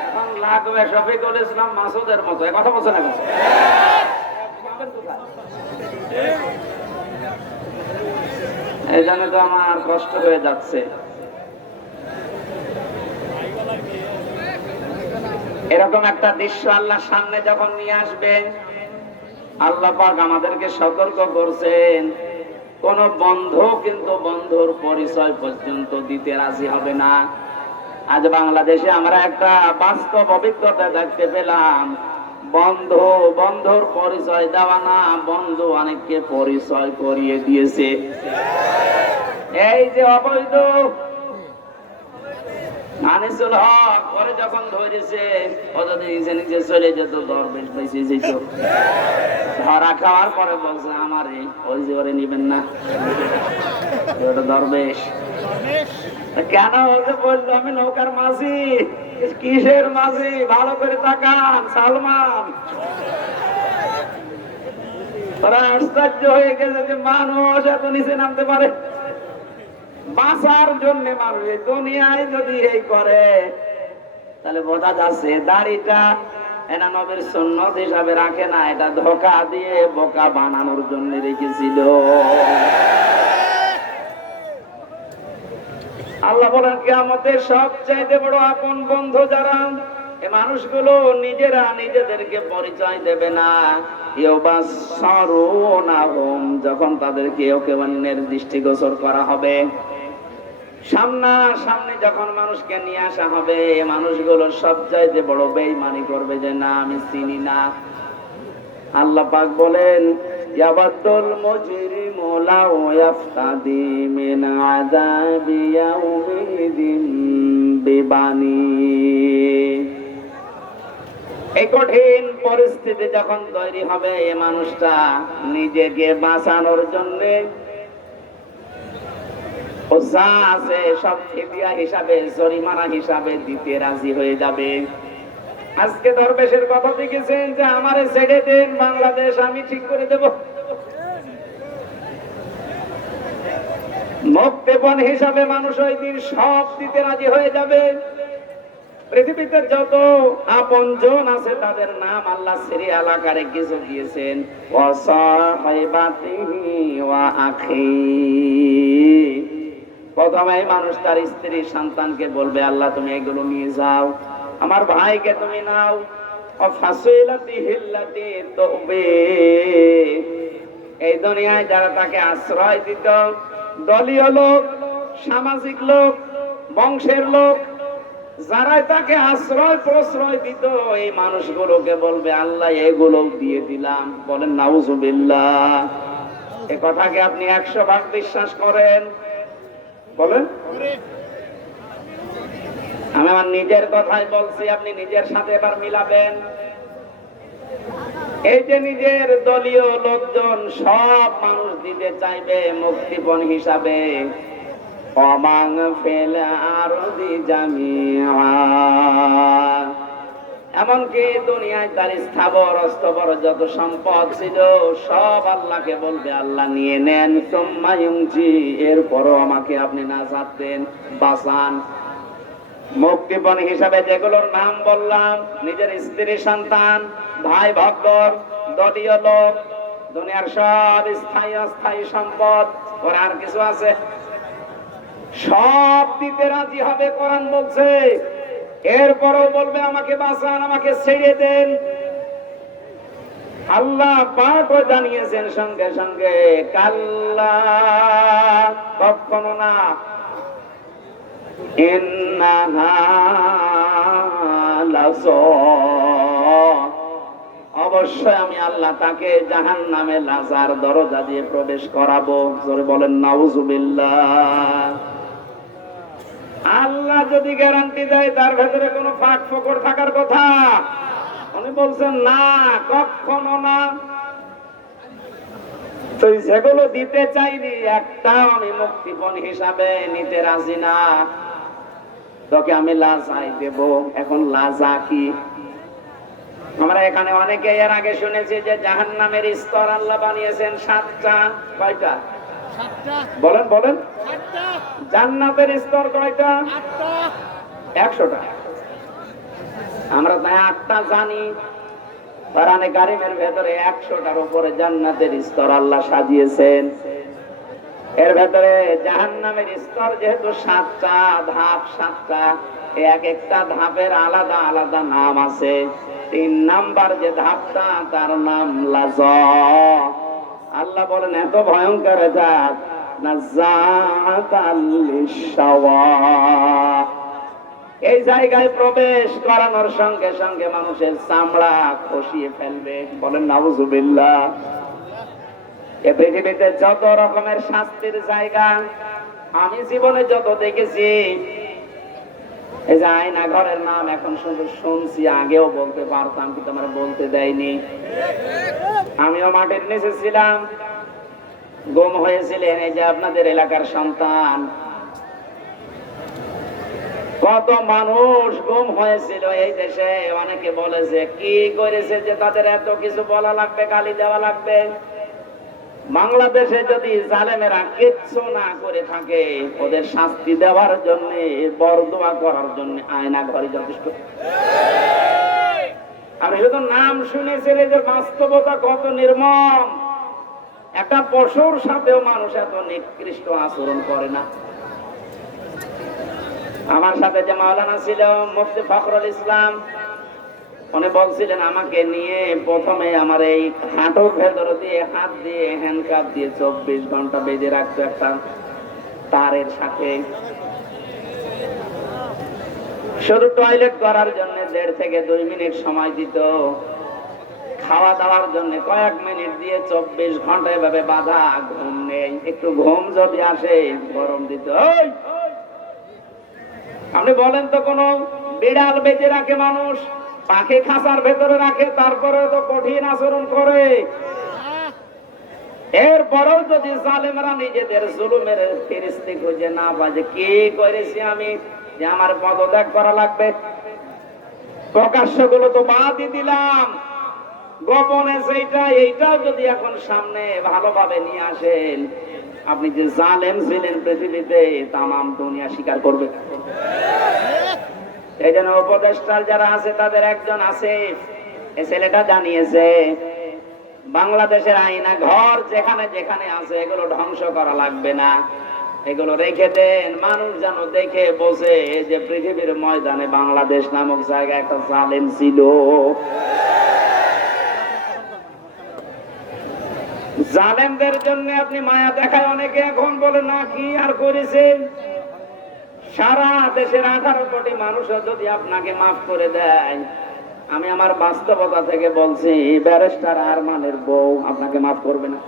এখন লাগবে শফিকুল ইসলাম মাসুদের মতো। কথা বলছে না? এই জন্য তো আমার কষ্ট হয়ে যাচ্ছে। এরকম একটা দৃশ্য আল্লাহ সামনে যখন নিয়ে আসবে, আল্লাহ পাক আমাদেরকে সতর্ক করছেন, কোন বন্ধু কিন্তু বন্ধুর পরিচয় পর্যন্ত দিতে রাজি হবে না। আজ বাংলাদেশে আমরা একটা বাস্তব অভিজ্ঞতা দেখতে পেলাম, বন্ধু বন্ধুর পরিচয় দেওয়া না, বন্ধু অনেককে পরিচয় করিয়ে দিয়েছে। এই যে অবৈধ আনিসুল হক পরে যখন ধরেছে, ও যদি নিজে নিজে চলে যেত, দরবেশ বেঁচে যেত। ধরা খাওয়ার পরে বলছে আমারে ওই যে ওরে নিবেন না, ওটা দরবেশ। কেন ওকে বললো আমি নৌকার মাঝি? কিসের মাঝি? ভালো করে তাকান, সালমান। তারা আশ্চর্য হয়ে গেছে যে মানুষ এত নিচে নামতে পারে। বাঁচার জন্য মানুষ এই দুনিয়ায় যদি এই করে, তাহলে বোঝা যাচ্ছে দাড়িটা এটা নবীর সুন্নত হিসাবে রাখে না, এটা ধোঁকা দিয়ে বোকা বানানোর জন্য রেখেছিল। আল্লাহ বলেন কিয়ামতের সবচাইতে বড় আপন বন্ধু যারা, এই মানুষগুলো নিজেরা নিজেদেরকে পরিচয় দেবে না। ইউবাসসারুনাহুম, যখন তাদেরকে ওকে অন্যের দৃষ্টিগোচর করা হবে, সামনাসামনি যখন মানুষকে নিয়ে আসা হবে, এই মানুষগুলো সবচাইতে বড় বেঈমানি করবে যে না আমি চিনি না। আল্লাহ পাক বলেন ইয়াবাদুল মুজরিমু লাউ ইয়াফতাদি মিন আযাবি ইয়াউমিদিন বিবানি। এই কঠিন পরিস্থিতি যখন তৈরি হবে, এই মানুষটা নিজেকে বাঁচানোর জন্য ও যা আছে সব ফিদিয়া হিসাবে, জরিমানা হিসাবে দিতে রাজি হয়ে যাবে। আজকে দরবেশের কথা দেখেছেন যে আমারে ছেড়ে দেন, বাংলাদেশ আমি ঠিক করে দেব। মুক্তিপণ হিসাবে মানুষ ওই দিন সব দিতে রাজি হয়ে যাবে। পৃথিবীতে যত আপনজন আছে তাদের নাম আল্লাহ সিরিয়াল আকারে কিছু দিয়েছেন, ওয়া সাহিবাতিহি ওয়া আখি। প্রথমে মানুষ তার স্ত্রী সন্তানকে বলবে আল্লাহ তুমি এগুলো নিয়ে যাও, আমার ভাইকে তুমি নাও। এই দুনিয়ায় যারা তাকে আশ্রয় দিত, দলীয় লোক, সামাজিক লোক, বংশের লোক, যারা তাকে আশ্রয় প্রশ্রয় দিত, এই মানুষগুলোকে বলবে আল্লাহ এগুলো দিয়ে দিলাম। বলেন নাউজুবিল্লাহ। এ কথাকে আপনি 100 ভাগ বিশ্বাস করেন? বলেন। আমি আমার নিজের কথাই বলছি, আপনি নিজের সাথে এবার মিলাবেন। এই যে নিজের দলীয় লোকজন সব মানুষ দিতে চাইবে মুক্তিপণ হিসাবে, অমাং ফেল আরদি জামিআ। এমনকি দুনিয়ায় তার স্থাবর অস্থাবর যত সম্পদ ছিল সব আল্লাহকে বলবে আল্লাহ নিয়ে নেন। সুম্মা ইউনজি, এরপরও আমাকে আপনি না চাচ্ছেন, বাঁচান। মুক্তিপণ হিসাবে যেগুলোর নাম বললাম, নিজের স্ত্রী সন্তান, ভাই ভক্তর, দলীয় লোক, দুনিয়ার সব স্থায়ী অস্থায়ী সম্পদ, ওর আর কিছু আছে, সব দিতে রাজি হবে। কোরআন বলছে এরপরও বলবে আমাকে বাঁচান, আমাকে ছেড়ে দেন। আল্লাহ পাকও জানিয়েছেন সঙ্গে সঙ্গে কাল্লা, কখনো না, ইন্নাহা লাযা, অবশ্যই আমি আল্লাহ তাকে জাহান্নামে লাজার দরজা দিয়ে প্রবেশ করাবো। জোরে বলেন নাউজুবিল্লাহ। আল্লাহ যদি গ্যারান্টি দেয় তার ভেতরে কোনো ফাঁক ফোকর থাকার কথা? উনি বলছেন না, কখনো না। তো যেগুলো দিতে চাইনি একটাও আমি মুক্তিপণ হিসাবে নিতে রাজি না। তোকে আমি লাজাই দেব। এখন লাজা কি? আমরা এখানে অনেকে এর আগে শুনেছি যে জাহান্নামের স্তর আল্লাহ বানিয়েছেন 7টা। কয়টা? বলেন বলেন। জান্নাতের স্তর কয়টা? 100টা। আমরা তাই 8টা জানি। কোরআনে কারীমের ভেতরে 100টার উপরে জান্নাতের স্তর আল্লাহ সাজিয়েছেন। এর ভেতরে জাহান্নামের স্তর যেহেতু 7টা ধাপ, 7টা, এক একটা ধাপের আলাদা আলাদা নাম আছে। 3 নাম্বার যে ধাপটা তার নাম লাজ। আল্লাহ বলেন এত ভয়ঙ্কর ধাপ, নাযাআতাল লিশাওয়া। এই জায়গায় প্রবেশ করানোর সঙ্গে সঙ্গে মানুষের চামড়া খসিয়ে ফেলবে। বলেন নাউযুবিল্লাহ। এই পৃথিবীতে যত রকমের শাস্তির জায়গা আমি জীবনে যত দেখেছি, এই যে আয়না ঘরের নাম এখন শুধু শুনছি, আগেও বলতে পারতাম কিন্তু আমার বলতে দেয়নি। আমিও মাটির নিচে ছিলাম, গুম হয়েছিলেন এই যে আপনাদের এলাকার সন্তান। কত মানুষ গুম হয়েছিল এই দেশে। অনেকে বলেছে কি করেছে যে তাদের এত কিছু বলা লাগবে, গালি দেওয়া লাগবে। বাংলাদেশে যদি জালেমেরা কিচ্ছু না করে থাকে, ওদের শাস্তি দেওয়ার জন্য, বরদোয়া করার জন্য আয়না ঘরে যথেষ্ট। আর শুধু নাম শুনেছিলে যে বাস্তবতা কত নির্মম। একটা পশুর সাথেও মানুষ এত নিকৃষ্ট আচরণ করে না। আমার সাথে যে মাওলানা ছিল মুফতি ফখরুল ইসলাম, উনি বলছিলেন আমাকে নিয়ে প্রথমে আমার এই হাঁটুর ভেতর দিয়ে হাত দিয়ে হ্যান্ডকাপ দিয়ে 24 ঘন্টা বেঁধে রাখতো একটা তারের সাথে। শুধু টয়লেট করার জন্য 1.5 থেকে 2 মিনিট সময় দিত। খাওয়া দাওয়ার জন্য কয়েক মিনিট দিয়ে 24 ঘন্টা এভাবে বাঁধা। ঘুম নেই, একটু ঘুম যদি আসে গরম দিত। আপনি বলেন তো কোন বিড়াল বেঁচে রাখে মানুষ, পাখি খাঁচার ভেতরে রাখে, তারপরে তো কঠিন আচরণ করে। এরপরেও যদি জালেমরা নিজেদের জুলুমের ফিরিস্তি খুঁজে না পায় যে কি করেছি আমি যে আমার পদত্যাগ করা লাগবে, প্রকাশ্য গুলো তো বাদই দিলাম, গোপনে এইটাও যদি এখন সামনে ভালোভাবে নিয়ে আসেন, আপনি যে জালেম ছিলেন পৃথিবীতে তামাম দুনিয়া স্বীকার করবে। এই জন্য উপদেষ্টার যারা আছে তাদের একজন আছে, এই ছেলেটা জানিয়েছে বাংলাদেশের আইনা ঘর যেখানে যেখানে আছে এগুলো ধ্বংস করা লাগবে না, এগুলো রেখে দেন। মানুষ যেন দেখে বসে যে পৃথিবীর ময়দানে বাংলাদেশ নামক জায়গায় একটা জালেম ছিল। জালেমদের জন্য আপনি মায়া দেখায় অনেকে এখন বলে না কি আর করেছে। সারা দেশের 18 কোটি মানুষ যদি আপনাকে মাফ করে দেয়, আমি আমার বাস্তবতা থেকে বলছি ব্যারিস্টার আরমানের বউ আপনাকে মাফ করবে না।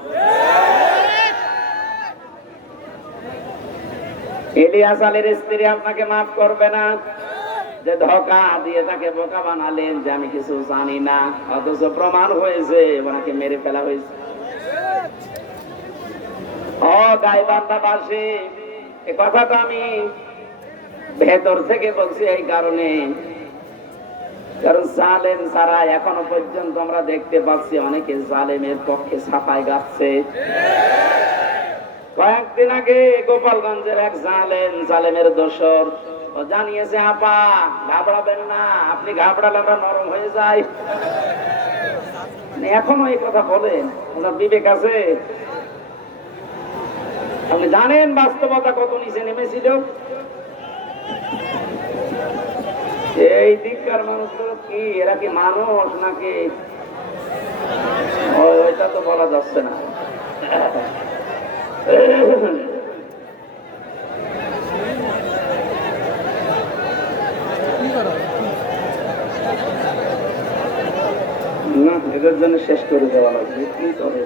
ইলিয়াস আলীর স্ত্রী আপনাকে মাফ করবে না, যে ধোঁকা দিয়ে তাকে বোকা বানালেন যে আমি কিছু জানি না, অথচ প্রমাণ হয়েছে ওনাকে মেরে ফেলা হয়েছে। ও গাইবান্ধাবাসী, এই কথাটা আমি ভেতর থেকে বলছি এই কারণে, কারণ জালেম ছাড়া এখনো পর্যন্ত আমরা দেখতে পাচ্ছি অনেকে জালেমের পক্ষে ছাপায় গাচ্ছে। কয়েকদিন আগে গোপালগঞ্জের এক জালেমের দোসর ও জানিয়েছে আপা ঘাবড়াবেন না, আপনি ঘাবড়ালে আমরা নরম হয়ে যাই। এখনো এই কথা বলেন, ওনার বিবেক আছে? আপনি জানেন বাস্তবতা কত নিচে নেমেছিল? এই দিককার মানুষগুলো কি, এরা কি মানুষ নাকি? ওইটা তো বলা যাচ্ছে না। না, এদের জন্য শেষ করে দেওয়া লাগবে। কি করে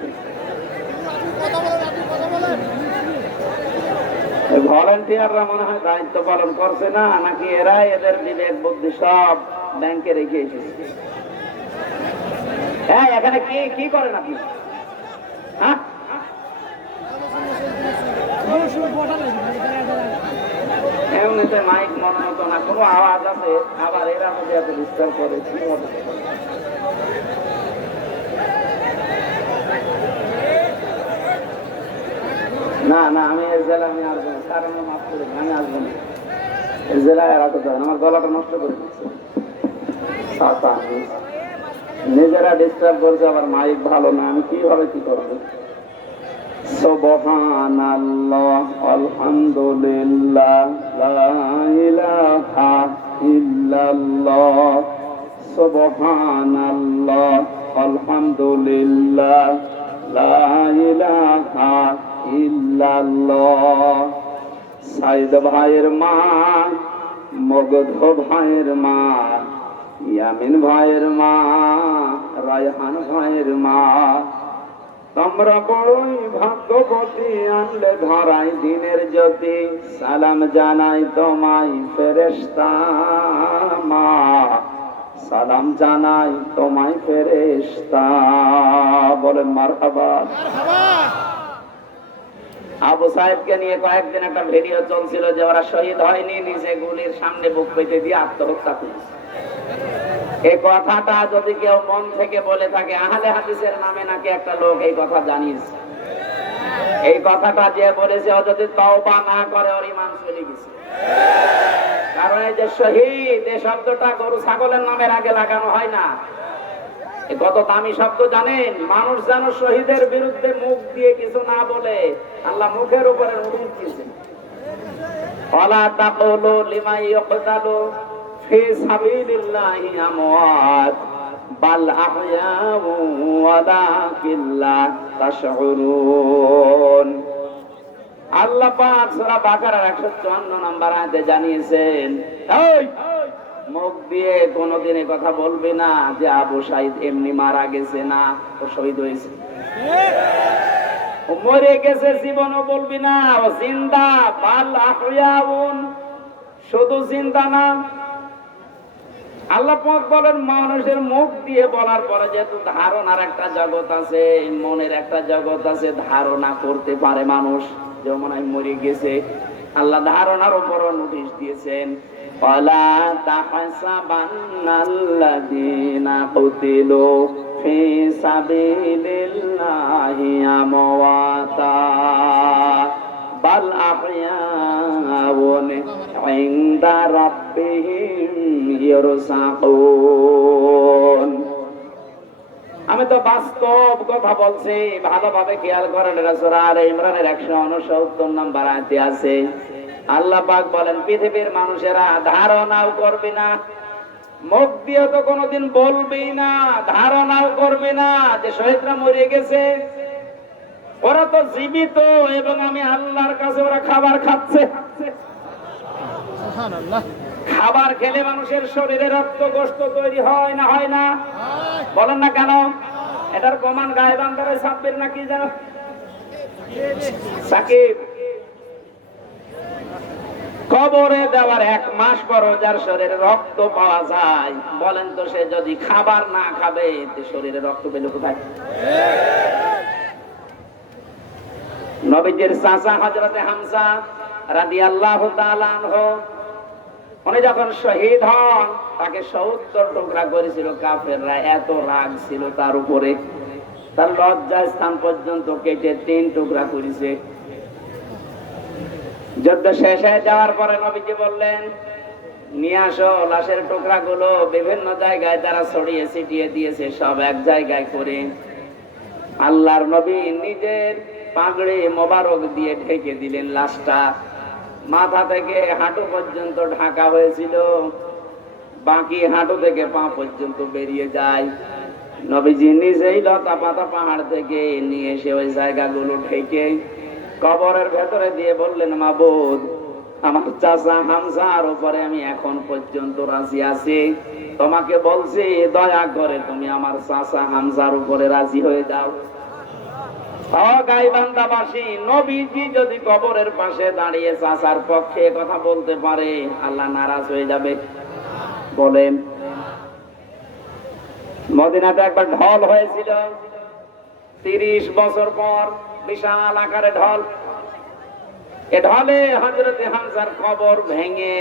ভলান্টিয়াররা মনে হয় দায়িত্ব পালন করছে না, নাকি এরা এদের বিবেক বুদ্ধি সব ব্যাংকে রেখে এসেছে? হ্যাঁ, এখানে কি কি করেন আপনি? হ্যাঁ, এমনিতে মাইক মনে মতো না, কোনো আওয়াজ আছে, আবার এরা মধ্যে এত ডিস্টার্ব করে। না না, আমি এই জেলা আমি আসবো না, কারণ মাফ করে আমি আসবো না এই জেলায়। আর আসতে চাই না, আমার গলাটা নষ্ট করে দিচ্ছে। নিজেরা ডিস্টার্ব করছে, আবার মাইক ভালো না, আমি কিভাবে কি করবো? সুবহানাল্লাহ, আলহামদুলিল্লাহ, লা ইলাহা ইল্লাল্লাহ সুবহানাল্লাহ আলহামদুলিল্লাহ লা ইলাহা ইল্লাল্লাহ। সাইদ ভাইয়ের মা, মগধ ভাইয়ের মা, ইয়ামিন ভাইয়ের মা, রায়হান ভাইয়ের মা, তোমরা বড়ই ভাগ্যবতী, আনলে ধরাই দিনের জ্যোতি। সালাম জানাই তোমায় ফেরেশতা মা, সালাম জানাই তোমায় ফেরেশতা। বলেন মারহাবা। আবু সাহেবকে নিয়ে কয়েকদিন একটা ভিডিও চলছিল যে ওরা শহীদ হয়নি, নিজে গুলির সামনে বুক পেতে দিয়ে আত্মহত্যা করেছে। এই কথাটা যদি কেউ মন থেকে বলে থাকে, আহলে হাদিসের নামে নাকি একটা লোক এই কথা জানিয়েছে, এই কথাটা যে বলেছে ও যদি তওবা না করে ওর ঈমান চলে গেছে। কারণ এই যে শহীদ, এই শব্দটা গরু ছাগলের নামের আগে লাগানো হয় না। কত দামি শব্দ জানেন? মানুষ যেন শহীদের বিরুদ্ধে মুখ দিয়ে কিছু না বলে আল্লাহ মুখের উপরে নুন দিয়েছেন। ওয়ালা তাকুলু লিমান ইয়ুকতালু ফি সাবিলিল্লাহি আমওয়াত বাল আহয়াউ ওয়ালাকিন লা তাশউরুন। আল্লাহ পাক সূরা বাকারার 154 নম্বর আয়াতে জানিয়েছেন, মুখ দিয়ে কোনদিন এই কথা বলবে না যে আবু সাইদ এমনি মারা গেছে, না ও শহীদ হয়েছে, ও মরে গেছে, জীবনও বলবি না, ও জিন্দা। বাল আহয়াউন, শুধু জিন্দা না। আল্লাহ পাক বলেন মানুষের মুখ দিয়ে বলার পরে যেহেতু ধারণার একটা জগৎ আছে, মনের একটা জগৎ আছে, ধারণা করতে পারে মানুষ যে মনে হয় মরে গেছে। আল্লাহ ধারণার উপরও নোটিশ দিয়েছেন, ওয়ালা তাহসাবান্নাল্লাযীনা কুতিলু ফি সাবিলিল্লাহি আমওয়াতা বাল আহয়াউন ইনদা রাব্বিহিম ইরসাকুন। আমি তো বাস্তব কথা বলছি, ভালোভাবে খেয়াল করেন। সূরা আলে ইমরানের 169 নম্বর আয়াতে আছে, আল্লাহ পাক বলেন পৃথিবীর মানুষেরা ধারণাও করবে না, মুখ দিয়ে তো কোনোদিন বলবেই না, ধারণাও করবে না যে শহীদরা মরে গেছে। ওরা তো জীবিত এবং আমি আল্লাহর কাছে ওরা খাবার খাচ্ছে। খাবার খেলে মানুষের শরীরে রক্ত গোশত তৈরি হয় না, হয় না? বলেন না কেন? এটার প্রমাণ গায়েবান্দার সাব্বির নাকি জানো সাকিব, কবরে দেওয়ার 1 মাস পর যার শরীরে রক্ত পাওয়া যায়, বলেন তো সে যদি খাবার না খাবে শরীরে রক্ত পেল কোথায়? নবীজির চাচা হযরতে হামজা রাদিয়াল্লাহু তাআলা আনহু, উনি যখন শহীদ হন তাকে 70 টুকরা করেছিল কাফেররা। এত রাগ ছিল তার উপরে, তার লজ্জা স্থান পর্যন্ত কেটে 3 টুকরা করেছে। যুদ্ধ শেষ হয়ে যাওয়ার পরে নবীজি বললেন, নিয়ে আসো লাশের টুকরাগুলো। বিভিন্ন জায়গায় তারা ছড়িয়ে ছিটিয়ে দিয়েছে, সব এক জায়গায় করে আল্লাহর নবী নিজের পাগড়ি মোবারক দিয়ে ঢেকে দিলেন লাশটা। মাথা থেকে হাঁটু পর্যন্ত ঢাকা হয়েছিল, বাকি হাঁটু থেকে পা পর্যন্ত বেরিয়ে যায়। নবীজি নিজেই লতা পাতা পাহাড় থেকে নিয়ে এসে ওই জায়গাগুলো ঢেকে কবরের ভেতরে দিয়ে বললেন, মাবুদ, আমার চাচা হামজার উপরে আমি এখন পর্যন্ত রাজি আছি, তোমাকে বলছি দয়া করে তুমি আমার চাচা হামজার উপরে রাজি হয়ে যাও। গাইবান্দাবাসী, নবীজি যদি কবরের পাশে দাঁড়িয়ে চাচার পক্ষে কথা বলতে পারে, আল্লাহ নারাজ হয়ে যাবে? বলেন। মদিনাতে একবার ঢল হয়েছিল 30 বছর পর, বিশাল আকারে ঢল। এ ঢলে হযরতে হামজার কবর ভেঙে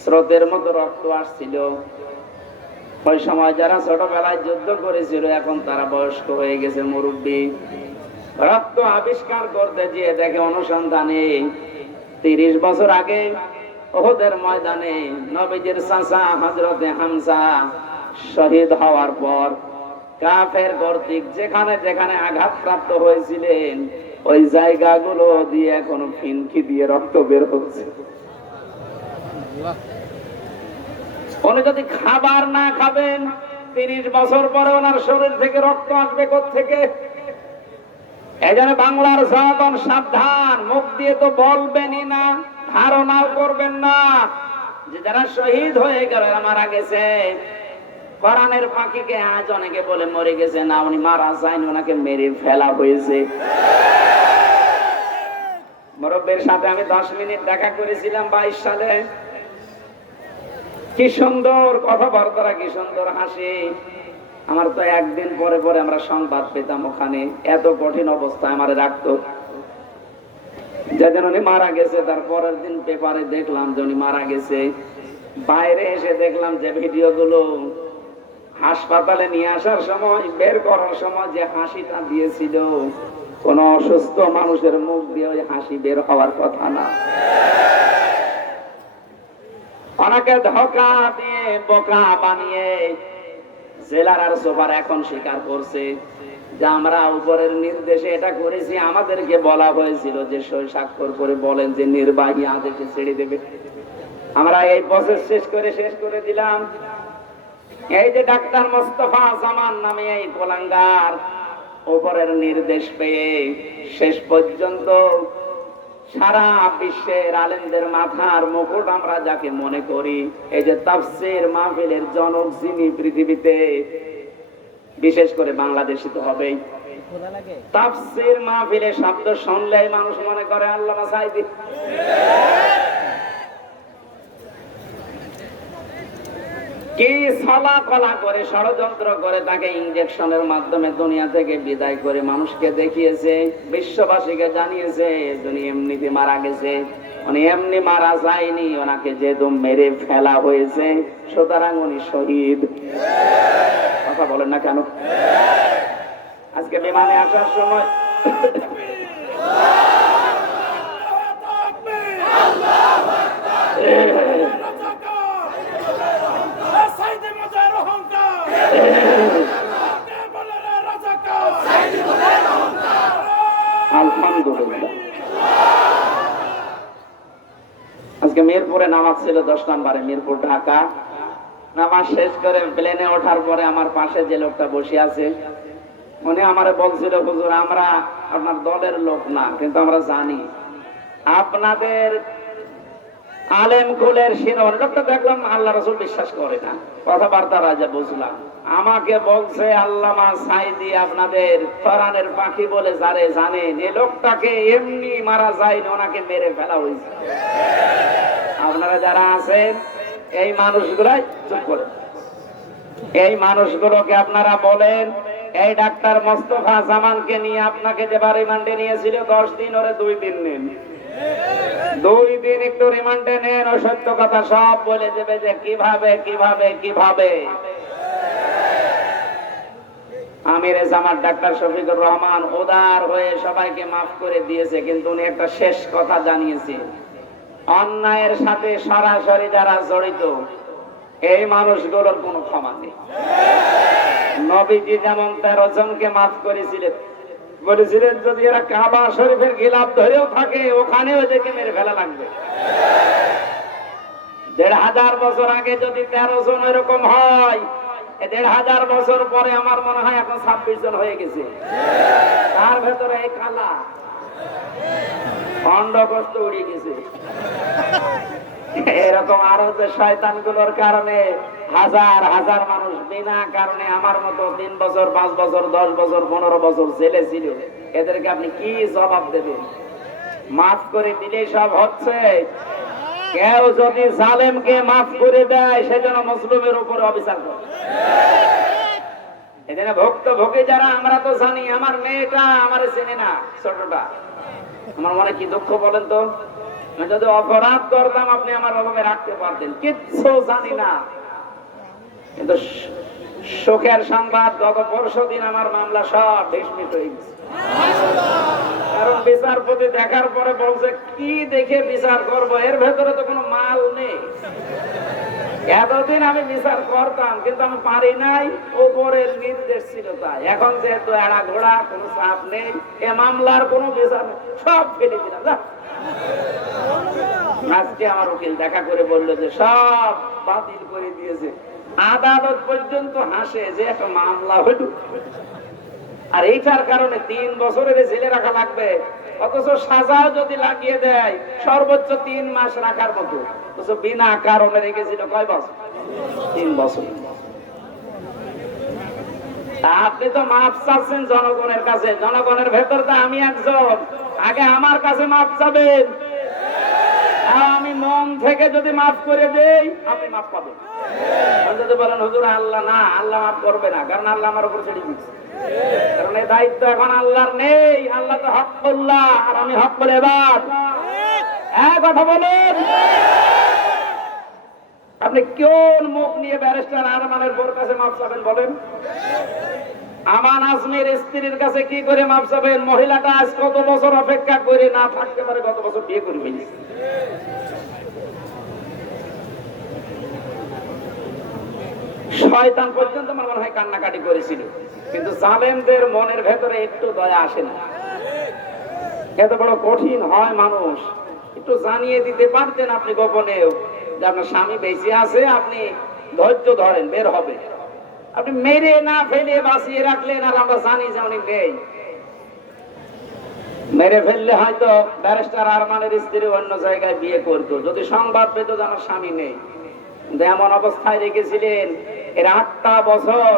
স্রোতের মতো রক্ত আসছিল। ওই সময় যারা ছোটবেলায় যুদ্ধ করেছিল এখন তারা বয়স্ক হয়ে গেছে, মুরব্বী। রক্ত আবিষ্কার করতে গিয়ে দেখে অনুসন্ধানে 30 বছর আগে উহুদের ময়দানে নবীজির চাচা হযরতে হামজা শহীদ হওয়ার পর কাফের কর্তৃক যেখানে যেখানে আঘাতপ্রাপ্ত হয়েছিলেন ওই জায়গাগুলো দিয়ে এখনো ফিনকি দিয়ে রক্ত বের হচ্ছে। উনি যদি খাবার না খাবেন 30 বছর পরে ওনার শরীর থেকে রক্ত আসবে কোত্থেকে? এই জন্য বাংলার জনগণ সাবধান, মুখ দিয়ে তো বলবেনই না, ধারণাও করবেন না যে যারা শহীদ হয়ে গেল, মারা গেছে, কোরআনের পাখিকে আজ অনেকে বলে মরে গেছে, না উনি মারা যায়নি, ওনাকে মেরে ফেলা হয়েছে। মুরব্বীর সাথে আমি 10 মিনিট দেখা করেছিলাম 22 সালে। কি সুন্দর কথাবার্তা, কি সুন্দর হাসি। আমার তো একদিন পরে পরে আমরা সংবাদ পেতাম ওখানে, এত কঠিন অবস্থায় আমারে রাখতো। যেদিন উনি মারা গেছে তার পরের দিন পেপারে দেখলাম যে উনি মারা গেছে। বাইরে এসে দেখলাম যে ভিডিও গুলো হাসপাতালে নিয়ে আসার সময়, বের করার সময় যে হাসিটা দিয়েছিল, কোন অসুস্থ মানুষের মুখ দিয়ে ওই হাসি বের হওয়ার কথা না। অনেকে ধোঁকা দিয়ে বোকা বানিয়ে জেলার আর সুপার এখন স্বীকার করছে যে আমরা উপরের নির্দেশে এটা করেছি। আমাদেরকে বলা হয়েছিল যে সই স্বাক্ষর করে বলেন যে নির্বাহী আদেশে ছেড়ে দেবে। আমরা এই প্রসেস শেষ করে দিলাম। এই যে ডাক্তার মোস্তফা জামান নামে এই কোলাঙ্গার উপরের নির্দেশ পেয়ে শেষ পর্যন্ত সারা বিশ্বের আলেমদের মাথার মুকুট আমরা যাকে মনে করি, এই যে তাফসীর মাহফিলের জনক যিনি পৃথিবীতে, বিশেষ করে বাংলাদেশে তো হবেই, তাফসীর মাহফিলের শব্দ শুনলেই মানুষ মনে করে আল্লামা সাঈদী। কি ছলা কলা করে ষড়যন্ত্র করে তাকে ইনজেকশনের মাধ্যমে দুনিয়া থেকে বিদায় করে মানুষকে দেখিয়েছে, বিশ্ববাসীকে জানিয়েছে উনি এমনিতে মারা গেছে। উনি এমনি মারা যায়নি, ওনাকে যেহেতু মেরে ফেলা হয়েছে, সুতরাং উনি শহীদ। কথা বলেন না কেন? আজকে বিমানে আসার সময় আলহামদুলিল্লাহ, আজকে মিরপুরে নামাজ ছিল 10 নম্বরে, মিরপুর ঢাকা। নামাজ শেষ করে প্লেনে ওঠার পরে আমার পাশে যে লোকটা বসে আছে উনি আমারে বলছিল, হুজুর আমরা আপনার দলের লোক না, কিন্তু আমরা জানি আপনাদের আলেম কুলের শিরোমণি। লোকটা দেখলাম আল্লাহ রাসূল বিশ্বাস করে না, কথাবার্তা রাজা বুঝলাম। আমাকে বলছে আল্লামা সাঈদী আপনাদের কোরআনের পাখি বলে যারে জানেন, এই লোকটাকে এমনি মারা যায়নি, ওনাকে মেরে ফেলা হয়েছে। আপনারা যারা আছেন এই মানুষগুলাই চুপ করে, এই মানুষগুলোকে আপনারা বলেন, এই ডাক্তার মোস্তফা জামানকে নিয়ে আপনাকে যে রিমান্ডে নিয়েছিল 10 দিন, ওরে 2 দিন নেন, 2 দিন একটু রিমান্ডে নেন, ও সত্য কথা সব বলে দেবে যে কিভাবে কিভাবে কিভাবে। আমিরে জামাত ডাক্তার শফিকুর রহমান উদার হয়ে সবাইকে মাফ করে দিয়েছে, কিন্তু উনি একটা শেষ কথা জানিয়েছে, অন্যায়ের সাথে সরাসরি যারা জড়িত এই মানুষগুলোর কোনো ক্ষমা নেই। নবীজি যেমন 13 জনকে মাফ করেছিলেন, বলেছিলেন যদি এরা কাবা শরীফের খিলাফ ধরেও থাকে ওখানেও এদেরকে মেরে ফেলা লাগবে। 1500 বছর আগে যদি 13 জন এরকম হয়, 1500 বছর পরে আমার মনে হয় এখন 26 জন হয়ে গেছে। তার ভেতরে এই কালা অন্ধকষ্ট উড়ে গেছে। এরকম আরো যে শয়তান গুলোর কারণে হাজার হাজার মানুষ বিনা কারণে আমার মতো 3 বছর 5 বছর 10 বছর 15 বছর জেলে ছিল, এদেরকে আপনি কি জবাব দেবেন? মাফ করে দিলেই সব হচ্ছে? কেউ যদি জালেমকে মাফ করে দেয় সেজন্য মুসলিমের উপরে অবিচার করে। এখানে ভক্ত ভোগে যারা, আমরা তো জানি, আমার মেয়েটা আমার চেনে না, ছোটটা, আমার মনে কি দুঃখ বলেন তো। যদি অপরাধ করতাম আপনি আমার অভাবে রাখতে পারতেন, কিচ্ছু জানি না। কিন্তু সুখের সংবাদ, গত পরশুদিন আমার মামলা সব ডিসমিস হয়ে গেছে। কারণ বিচারপতি দেখার পরে বলছে কি দেখে বিচার করব, এর ভেতরে তো কোনো মাল নেই। এতদিন আমি বিচার করতাম কিন্তু আমি পারি নাই, উপরের নির্দেশ ছিল তাই। এখন যেহেতু এড়া ঘোড়া, কোনো চাপ নেই, এ মামলার কোনো বিচার সব ফেলে দিলাম। আজকে আমার উকিল দেখা করে বললো যে সব বাতিল করে দিয়েছে। আদালত পর্যন্ত হাসে যে একটা মামলা হইল, আর এইটার কারণে 3 বছরের জেলে রাখা লাগবে, অথচ সাজাও যদি লাগিয়ে দেয় সর্বোচ্চ 3 মাস রাখার মতো, অথচ বিনা কারণে রেখেছিল কয় বছর? 3 বছর। আপনি তো মাপ চাচ্ছেন জনগণের কাছে, জনগণের ভেতর তো আমি একজন, আগে আমার কাছে মাপ চাবেন। আমি মন থেকে যদি মাফ করে দেই আপনি মাফ পাবেন। যদি বলেন হুজুর আল্লাহ না, আল্লাহ মাফ করবে না, কারণ আল্লাহ আমার উপর ছেড়ে দিচ্ছে, কারণ এই দায়িত্ব এখন আল্লাহর নেই। আল্লাহ তো হককুল্লাহ আর আমি হককুল ইবাদ। কথা বলেন, আপনি কোন মুখ নিয়ে ব্যারিস্টার আরমানের বোর কাছে মাফ চাবেন বলেন? আমান আজমের স্ত্রীর কাছে কি করে মাফ চাবেন? মহিলাটা আজ কত বছর অপেক্ষা করে না থাকতে পারে, কত বছর বিয়ে করে ফেলেছে। শয়তান পর্যন্ত আমার মনে হয় কান্নাকাটি করেছিল, কিন্তু জালেমদের মনের ভেতরে একটু দয়া আসে না। এত বড় কঠিন হয় মানুষ, একটু জানিয়ে দিতে পারতেন আপনি গোপনেও যে আপনার স্বামী বেঁচে আছে, আপনি ধৈর্য ধরেন, বের হবে। আপনি মেরে না ফেলে বাঁচিয়ে রাখলেন, আর আমরা জানি যে উনি নেই। মেরে ফেললে হয়তো ব্যারিস্টার আরমানের স্ত্রী অন্য জায়গায় বিয়ে করতো, যদি সংবাদ পেত যে আমার স্বামী নেই। কিন্তু এমন অবস্থায় রেখেছিলেন এর 8টা বছর,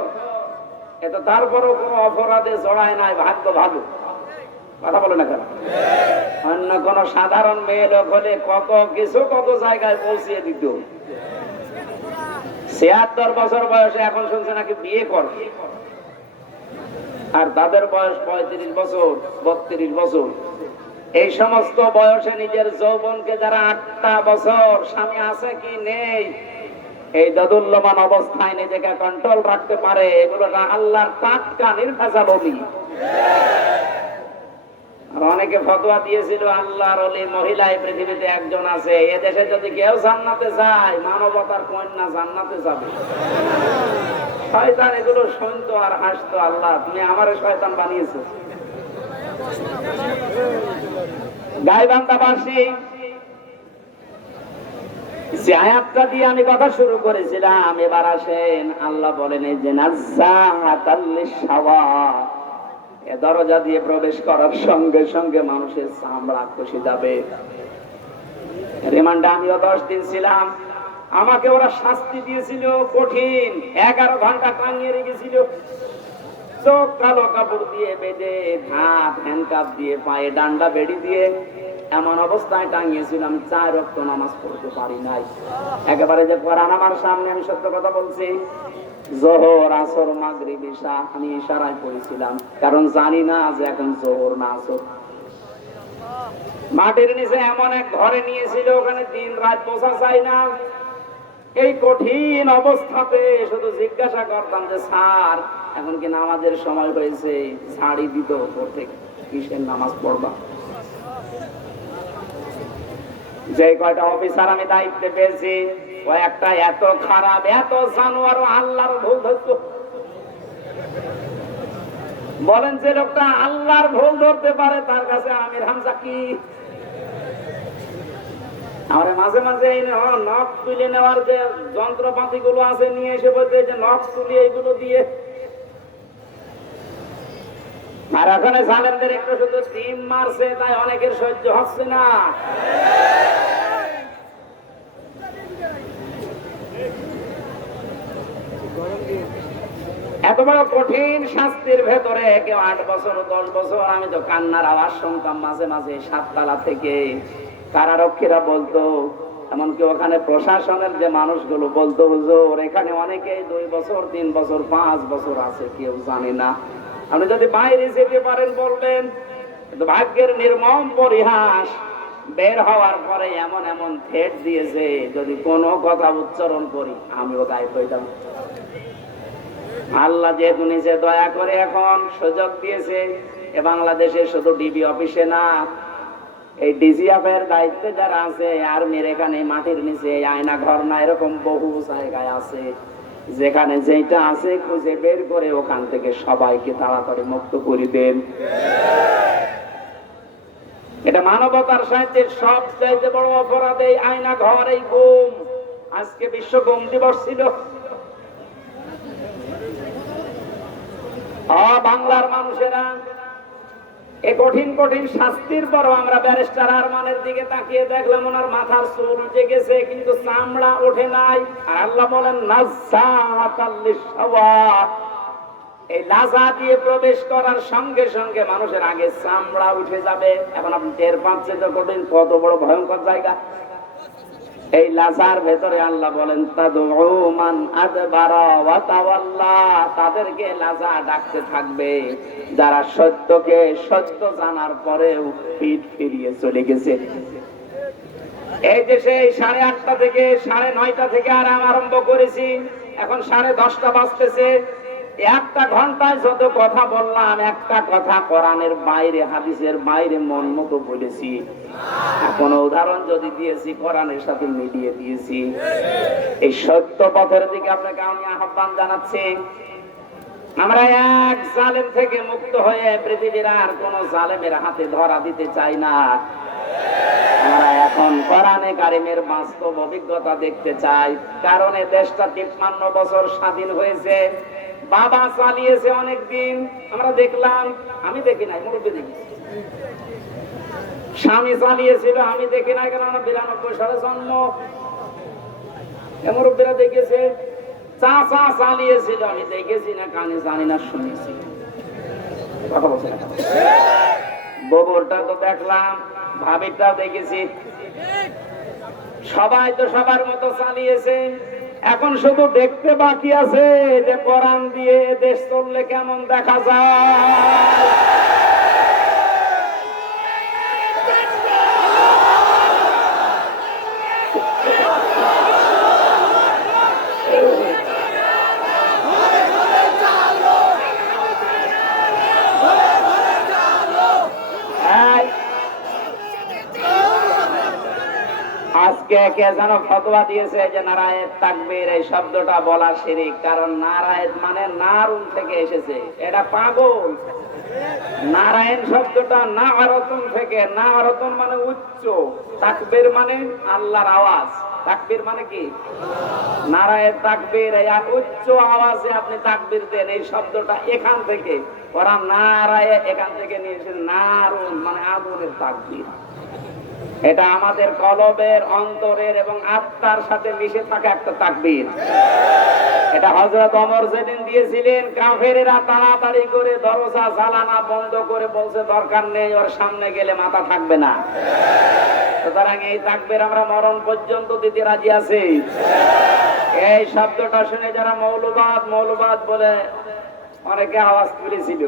এত তারপরও কোনো অপরাধে জড়ায় নাই, ভাগ্য ভালো। কথা বলে না কেন? অন্য কোন সাধারণ মেয়ে লোক হলে কত কিছু কত জায়গায় পৌঁছিয়ে দিত। 76 বছর বয়সে এখন শুনছে নাকি বিয়ে করে, আর তাদের বয়স 35 বছর 32 বছর। এই সমস্ত বয়সে নিজের যৌবনকে যারা 8টা বছর স্বামী আছে কি নেই এই দদুল্যমান অবস্থায় নিজেকে কন্ট্রোল রাখতে পারে, এগুলো আল্লাহর টাটকা নির্ভেজাল ওলি। আর অনেকে ফতোয়া দিয়েছিল আল্লাহর ওলি মহিলা এই পৃথিবীতে একজন আছে, এদেশে যদি কেউ জান্নাতে যায় মানবতার কন্যা জান্নাতে যাবে। শয়তান এগুলো শুনতো আর হাসতো, আল্লাহ তুমি আমারে শয়তান বানিয়েছো। গাইবান্ধাবাসী, যে আয়াতটা দিয়ে আমি কথা শুরু করেছিলাম, এবার আসেন আল্লাহ বলেন এই যে নাজ্জাতাল লিশাওয়া, এ দরজা দিয়ে প্রবেশ করার সঙ্গে সঙ্গে মানুষের চামড়া খসে যাবে। রিমান্ডে আমিও 10 দিন ছিলাম, আমাকে ওরা শাস্তি দিয়েছিল কঠিন, 11 ঘন্টা টাঙিয়ে রেখেছিল, চোখ কালো কাপড় দিয়ে বেঁধে, হাত হ্যান্ডকাপ দিয়ে, পায়ে ডান্ডা বেড়ি দিয়ে এমন অবস্থায় টাঙিয়েছিলাম 4 ওয়াক্ত নামাজ পড়তে পারি নাই। একেবারে যে কোরআন আমার সামনে, আমি সত্য কথা বলছি, যোহর আসর মাগরিব ইশা আমি ইশারায় পড়েছিলাম, কারণ জানি না যে এখন যোহর না আসর। মাটির নিচে এমন এক ঘরে নিয়েছিল, ওখানে দিন রাত বোঝা যায় না। এই কঠিন অবস্থাতে শুধু জিজ্ঞাসা করতাম যে স্যার এখন কি নামাজের সময় হয়েছে? ছাড়ি দিত উপর থেকে, কিসের নামাজ পড়বা? যে কয়টা অফিসার আমি দায়িত্বে পেয়েছি, কয়েকটা এত খারাপ, এত জানোয়ার, আল্লাহর ভুল ধরতো। বলেন যে লোকটা আল্লাহর ভুল ধরতে পারে তার কাছে আমির হামজা কি? আমরা মাঝে মাঝে এই নখ তুলে নেওয়ার যে যন্ত্রপাতি গুলো আছে নিয়ে এসে বলতে যে নখ তুলি এইগুলো দিয়ে, আর ওখানে জালেমদের একটু শুধু ডিম মারছে, তাই অনেকের সহ্য হচ্ছে না। এত বড় কঠিন শাস্তির ভেতরে কেউ 8 বছর 10 বছর, আমি তো কান্নার আওয়াজ শুনতাম মাঝে মাঝে 7 তলা থেকে। কারারক্ষীরা বলতো, এমনকি ওখানে প্রশাসনের যে মানুষগুলো বলতো, হুজুর এখানে অনেকেই 2 বছর 3 বছর 5 বছর আছে, কেউ জানে না। আপনি যদি বাইরে যেতে পারেন বলবেন, কিন্তু ভাগ্যের নির্মম পরিহাস, বের হওয়ার পরে এমন এমন থ্রেট দিয়েছে যদি কোনো কথা উচ্চারণ করি আমিও গায়েব হয়ে যাব। আল্লাহ যেহেতু নিজে দয়া করে এখন সুযোগ দিয়েছে, এ বাংলাদেশে শুধু ডিবি অফিসে না, এই ডিজিএফের দায়িত্বে যারা আছে, আর্মির এখানে মাটির নিচে আয়না ঘর না, এরকম বহু জায়গায় আছে যেখানে যেটা আছে খুঁজে বের করে ওখান থেকে সবাইকে তাড়াতাড়ি মুক্ত করে দেন। এটা মানবতার সাথে সবচাইতে বড় অপরাধ এই আয়না ঘর, এই গুম। আজকে বিশ্ব গুম দিবস ছিল। বাংলার মানুষেরা এই কঠিন কঠিন শাস্তির পরও আমরা ব্যারিস্টার আরমানের দিকে তাকিয়ে দেখলাম ওনার মাথার চুল উঠে গেছে, কিন্তু চামড়া ওঠে নাই। আর আল্লাহ বলেন নাজ্জাতাল লিশাওয়া, এই লাজা দিয়ে প্রবেশ করার সঙ্গে সঙ্গে মানুষের আগে চামড়া উঠে যাবে। এখন আপনি টের পাচ্ছেন তো কঠিন কত বড় ভয়ঙ্কর জায়গা। এই লাজার ভেতরে আল্লাহ বলেন তাদউ মান আদবারা ওয়া তাওয়াল্লা, তাদেরকে লাজা ডাকতে থাকবে যারা সত্যকে সত্য জানার পরেও পিঠ ফিরিয়ে চলে গেছে। এই যে সেই 8:30 থেকে 9:30 থেকে আরাম আরম্ভ করেছি, এখন 10:30 বাজতেছে। একটা ঘন্টায় যত কথা বললাম, একটা কথা কোরআনের বাইরে, হাদিসের বাইরে মন মতো বলেছি। কোনো উদাহরণ যদি দিয়েছি কোরআনের সাথে মিলিয়ে দিয়েছি। এই সত্য পথের দিকে আপনাকে আমি আহ্বান জানাচ্ছি। আমরা এক জালেম থেকে মুক্ত হয়ে পৃথিবীর আর কোন জালেমের হাতে ধরা দিতে চাই না। আমরা এখন কোরআনে কারিমের বাস্তব অভিজ্ঞতা দেখতে চাই। কারণ এই দেশটা 53 বছর স্বাধীন হয়েছে, বাবা চালিয়েছে অনেকদিন। আমরা দেখলাম, আমি দেখি নাই, মুরব্বী দেখেছি। স্বামী চালিয়েছিল, আমি দেখি নাই, কেন আমার 92 সালে জন্ম। মুরব্বীরা দেখেছে। চাচা চালিয়েছিল, আমি দেখেছি না, কানে জানি না, শুনেছি। কথা বলছে না। বগুড়টা তো দেখলাম, ভাবিটা দেখেছি। সবাই তো সবার মতো চালিয়েছে। এখন শুধু দেখতে বাকি আছে যে কোরআন দিয়ে দেশ চললে কেমন দেখা যায়। আজকে কে যেন ফতোয়া দিয়েছে যে নারায়েত তাকবীর এই শব্দটা বলা শিরক। কারণ নারায়েত মানে নারুন থেকে এসেছে, এটা পাগল। নারায়ণ শব্দটা নারতন থেকে, নারতন মানে উচ্চ, তাকবীর মানে আল্লাহর আওয়াজ। তাকবীর মানে কি? নারায়েত তাকবীর, এই উচ্চ আওয়াজে আপনি তাকবীর দেন। এই শব্দটা এখান থেকে, ওরা নারায়ে এখান থেকে নিয়েছে, নারুন মানে আগুনের তাকবীর। এটা আমাদের কলবের, অন্তরের এবং আত্মার সাথে মিশে থাকা একটা তাকবীর। এটা হযরত ওমর যেদিন দিয়েছিলেন, কাফেরেরা তাড়াতাড়ি করে দরজা জ্বালানা বন্ধ করে বলছে দরকার নেই, ওর সামনে গেলে মাথা থাকবে না। সুতরাং এই তাকবীর আমরা মরণ পর্যন্ত দিতে রাজি আছি। এই শব্দটা শুনে যারা মৌলবাদ মৌলবাদ বলে অনেকে আওয়াজ তুলেছিল,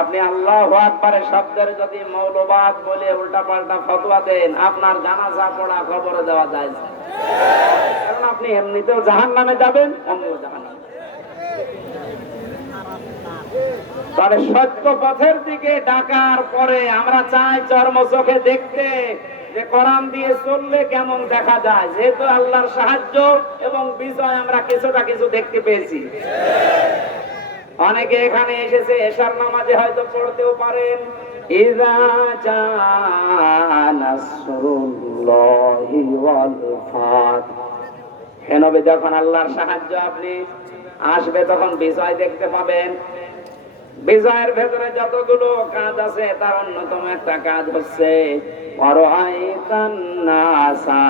আপনি আল্লাহু আকবারের শব্দের যদি মৌলবাদ বলে উল্টাপাল্টা ফতোয়া দেন, আপনার জানাজা পড়া কবরে দেওয়া যায় না। কারণ আপনি এমনিতেও জাহান্নামে যাবেন, অন্যও জাহান্নামে। তবে সত্য পথের দিকে ডাকার পরে আমরা চাই চর্ম চোখে দেখতে যে কোরআন দিয়ে চললে কেমন দেখা যায়। যেহেতু আল্লাহর সাহায্য এবং বিজয় আমরা কিছুটা কিছু দেখতে পেয়েছি। অনেকে এখানে এসেছে, এশার নামাজে হয়তো পড়তেও পারেন, ইযা জাআ নাসরুল্লাহি ওয়াল ফাত। নবী, যখন আল্লাহর সাহায্য আপনি আসবে তখন বিজয় দেখতে পাবেন। বিজয়ের ভেতরে যতগুলো কাজ আছে তার অন্যতম একটা কাজ হচ্ছে ওয়ারাআইতান নাসা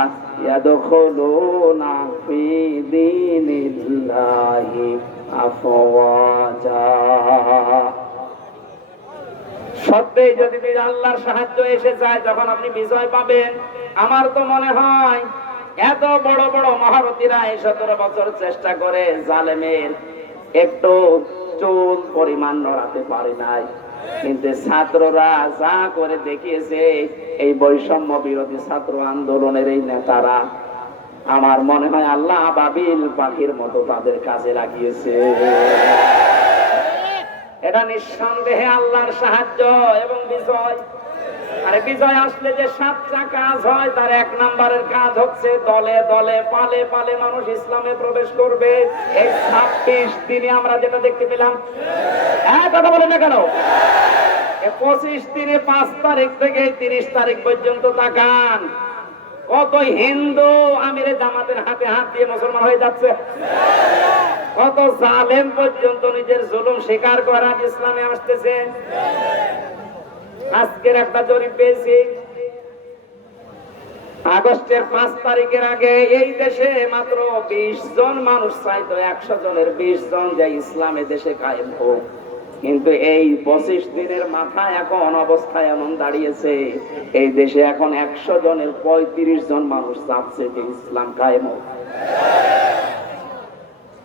ইয়াদখুলুনা ফি দীনিল্লাহি আফওয়াজা। সত্যি যদি আল্লাহর সাহায্য এসে যায়, যখন আপনি বিজয় পাবেন, আমার তো মনে হয় এত বড় বড় মহারথীরা এই 17 বছর চেষ্টা করে জালেমের একটু চুল পরিমাণ নড়াতে পারে নাই। কিন্তু ছাত্ররা যা করে দেখিয়েছে, এই বৈষম্য বিরোধী ছাত্র আন্দোলনের এই নেতারা, আমার মনে হয় আল্লাহ আবাবিল পাখির মতো তাদের কাজে লাগিয়েছে। এটা নিঃসন্দেহে আল্লাহর সাহায্য এবং বিজয়। আরে বিজয় আসলে যে 7টা কাজ হয়, তার 1 নম্বরের কাজ হচ্ছে দলে দলে পালে পালে মানুষ ইসলামে প্রবেশ করবে। এই 26 দিনে আমরা যেটা দেখতে পেলাম, কথা বলেন না কেন? 25 দিনে 5 তারিখ থেকে 30 তারিখ পর্যন্ত তাকান, কত হিন্দু আমিরে জামাতের হাতে হাত দিয়ে মুসলমান হয়ে যাচ্ছে। কত জালেম পর্যন্ত নিজের জুলুম স্বীকার করে আজ ইসলামে আসতেছে। আজকের একটা জরিপ পেয়েছি, আগস্টের 5 তারিখের আগে এই দেশে মাত্র 20 জন মানুষ চাইতো 100 জনের 20 জন যে ইসলামে দেশে কায়েম হোক, কিন্তু এই 25 দিনের মাথায় এখন অবস্থায় এমন দাঁড়িয়েছে এই দেশে এখন 100 জনের 35 জন মানুষ চাচ্ছে যে ইসলাম কায়েম হোক।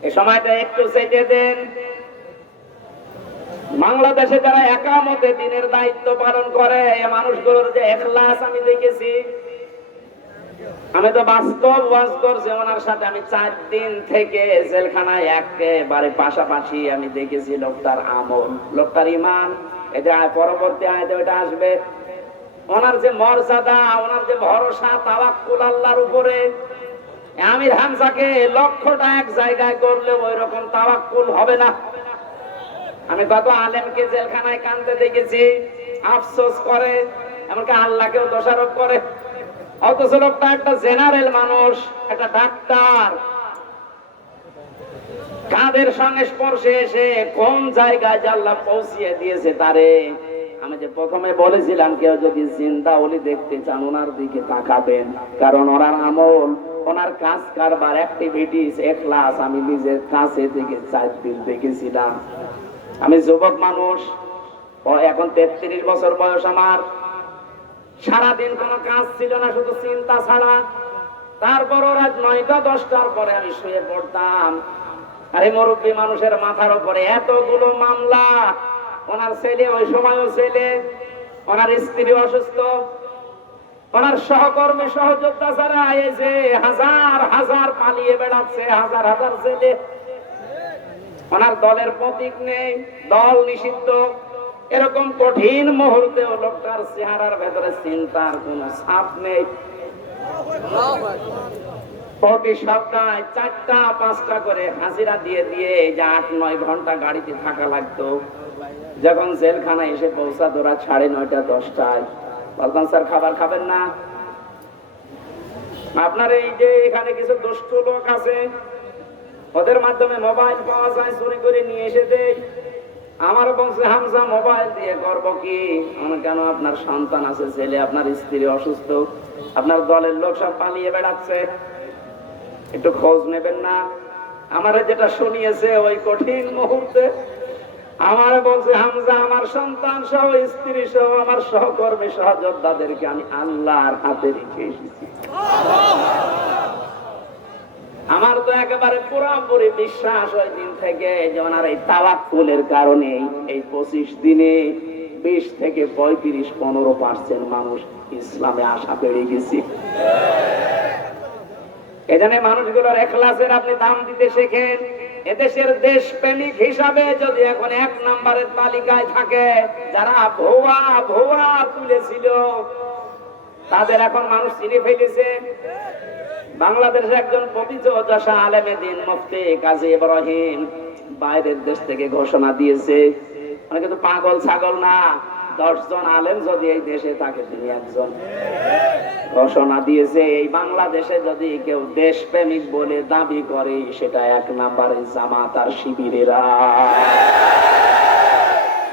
এই সময়টা একটু চেটে দেন। বাংলাদেশে যারা একামতে দিনের দায়িত্ব পালন করে এই মানুষগুলোর যে ইখলাস আমি দেখেছি, আমি তো বাস্তব ওয়াজ করছি ওনার সাথে, আমি 4 দিন থেকে জেলখানায় একেবারে পাশাপাশি আমি দেখেছি লোকটার আমল, লোকটার ঈমান। এই যে পরবর্তী আয়াতে ওটা আসবে, ওনার যে মর্যাদা, ওনার যে ভরসা, তাওয়াক্কুল আল্লাহর উপরে। আমির হামজাকে লক্ষ্যটা এক জায়গায় করলে ওই রকম তাওয়াক্কুল হবে না। আমি কত আলেমকে জেলখানায় কাঁদতে দেখেছি, আফসোস করে, এমনকি আল্লাহকেও দোষারোপ করে। অথচ লোকটা একটা জেনারেল মানুষ, একটা ডাক্তার, কাদের সঙ্গে স্পর্শে এসে কোন জায়গায় যে আল্লাহ পৌঁছিয়ে দিয়েছে তারে। আমি যে প্রথমে বলেছিলাম কেউ যদি জিন্দা ওলি দেখতে চান ওনার দিকে তাকাবেন, কারণ ওনার আমল, ওনার কাজ কারবার, অ্যাক্টিভিটিস, ইখলাস আমি নিজের কাছে থেকে 4 দিন দেখেছিলাম। আমি যুবক মানুষ, এখন 33 বছর বয়স আমার। সারাদিন কোনো কাজ ছিল না, শুধু চিন্তা ছাড়া। তারপর রাত 9টা 10টার পরে আমি শুয়ে পড়তাম। আরে মুরব্বী মানুষের মাথার উপরে এতগুলো মামলা, ওনার ছেলে ওই সময়ও ছেলে, ওনার স্ত্রী অসুস্থ, ওনার সহকর্মী সহযোদ্ধা ছাড়া এই যে হাজার হাজার পালিয়ে বেড়াচ্ছে, হাজার হাজার ছেলে। ওনার দলের প্রতীক নেই, দল নিষিদ্ধ। এরকম কঠিন মুহূর্তে লোকটার চেহারার ভেতরে চিন্তার কোন ছাপ নেই। প্রতি সপ্তাহে 4টা 5টা করে হাজিরা দিয়ে দিয়ে যে 8-9 ঘন্টা গাড়িতে থাকা লাগতো। যখন জেলখানায় এসে পৌঁছাতো রাত 9:30 10টায়, বলতাম স্যার খাবার খাবেন না? আপনার এই যে এখানে কিছু দুষ্ট লোক আছে, ওদের মাধ্যমে মোবাইল পাওয়া যায়, চুরি করে নিয়ে এসে দেয়। আমার বংশে হামজা মোবাইল দিয়ে করব কি? কেন আপনার সন্তান আছে, ছেলে, আপনার স্ত্রী অসুস্থ, আপনার দলের লোক সব পালিয়ে বেড়াচ্ছে, একটু খোঁজ নেবেন না? আমার যেটা শুনিয়েছে ওই কঠিন মুহূর্তে আমার বলছে হামজা আমার সন্তান সহ, স্ত্রী সহ, আমার সহকর্মী সহযোদ্ধাদেরকে আমি আল্লাহর হাতে রেখে এসেছি। আমার তো একেবারে পুরোপুরি বিশ্বাস ওই দিন থেকে যে ওনার এই তাওয়াক্কুলের কারণে এই 25 দিনে 20 থেকে 35-15% মানুষ ইসলামে আসা বেড়ে গেছে। এখানে মানুষগুলোর ইখলাসের আপনি দাম দিতে শেখেন। এদেশের দেশপ্রেমিক হিসাবে যদি এখন 1 নম্বরের তালিকায় থাকে যারা ভুয়া ভুয়া তুলেছিল, তাদের এখন মানুষ চিনে ফেলেছে। বাংলাদেশের একজন প্রথিতযশা আলেমে দ্বীন মুফতি কাজী ইব্রাহিম বাইরের দেশ থেকে ঘোষণা দিয়েছে, মানে কিন্তু পাগল ছাগল না, 10 জন আলেম যদি এই দেশে থাকে তিনি একজন। ঘোষণা দিয়েছে এই বাংলাদেশে যদি কেউ দেশপ্রেমিক বলে দাবি করে সেটা 1 নম্বরে জামাত আর শিবিরেরা।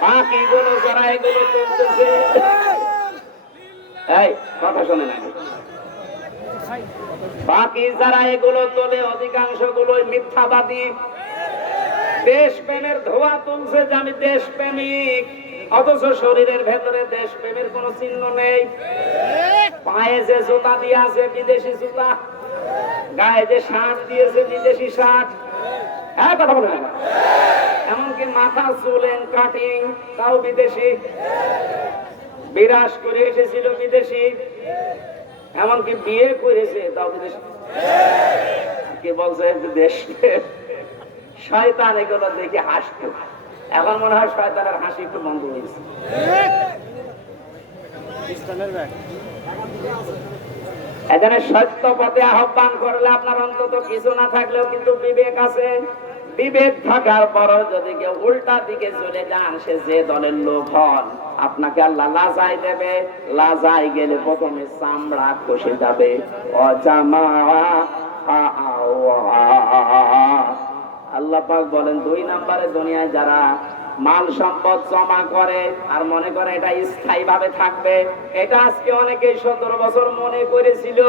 বাকিগুলো যারা এগুলো করতেছে, এই কথা শোনে না, বাকি যারা এগুলো তোলে অধিকাংশ গুলোই মিথ্যাবাদী। দেশপ্রেমের ধোয়া তুলছে যে আমি দেশপ্রেমিক, অথচ শরীরের ভেতরে দেশপ্রেমের কোন চিহ্ন নেই। পায়ে যে জুতা দিয়ে আছে বিদেশি জুতা, গায়ে যে শার্ট দিয়েছে বিদেশি শার্ট, হ্যাঁ কথা বলে না, এমনকি মাথা চুলেন কাটিং তাও বিদেশি, বিরাজ করে এসেছিল বিদেশি, এমনকি বিয়ে করেছে তাও বিদেশি। কি বলছে দেশ শয়তান এগুলো দেখে হাসতো, এখন মনে হয় শয়তানের হাসি একটু বন্ধ হয়েছে। এখানে সত্য পথে আহ্বান করলে আপনার অন্তত কিছু না থাকলেও কিন্তু বিবেক আছে, বিবেক থাকার পরও যদি কেউ উল্টা দিকে চলে যান, সে যে দলের লোক হন, আপনাকে আল্লাহ লাজাই দেবে। লাজাই গেলে প্রথমে চামড়া খসে যাবে। আল্লাহ পাক বলেন, 2 নম্বরে দুনিয়ায় যারা মাল সম্পদ জমা করে আর মনে করে এটা স্থায়ী ভাবে থাকবে, এটা আজকে অনেকেই 17 বছর মনে করেছিল।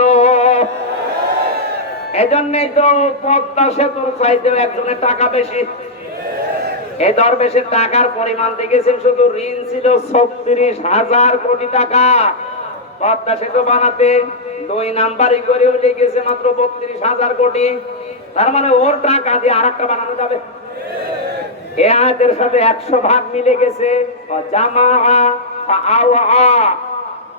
এজন্যই তো পদ্মা সেতুর চাইতেও একজনের টাকা বেশি। এই দরবেশের টাকার পরিমাণ দেখেছেন, শুধু ঋণ ছিল 36,000 কোটি টাকা। পদ্মা সেতু বানাতে 2 নাম্বারই করে উঠে গেছে মাত্র 32,000 কোটি। তার মানে ওর টাকা দিয়ে আরেকটা বানানো যাবে। এ আয়াতের সাথে 100 ভাগ মিলে গেছে।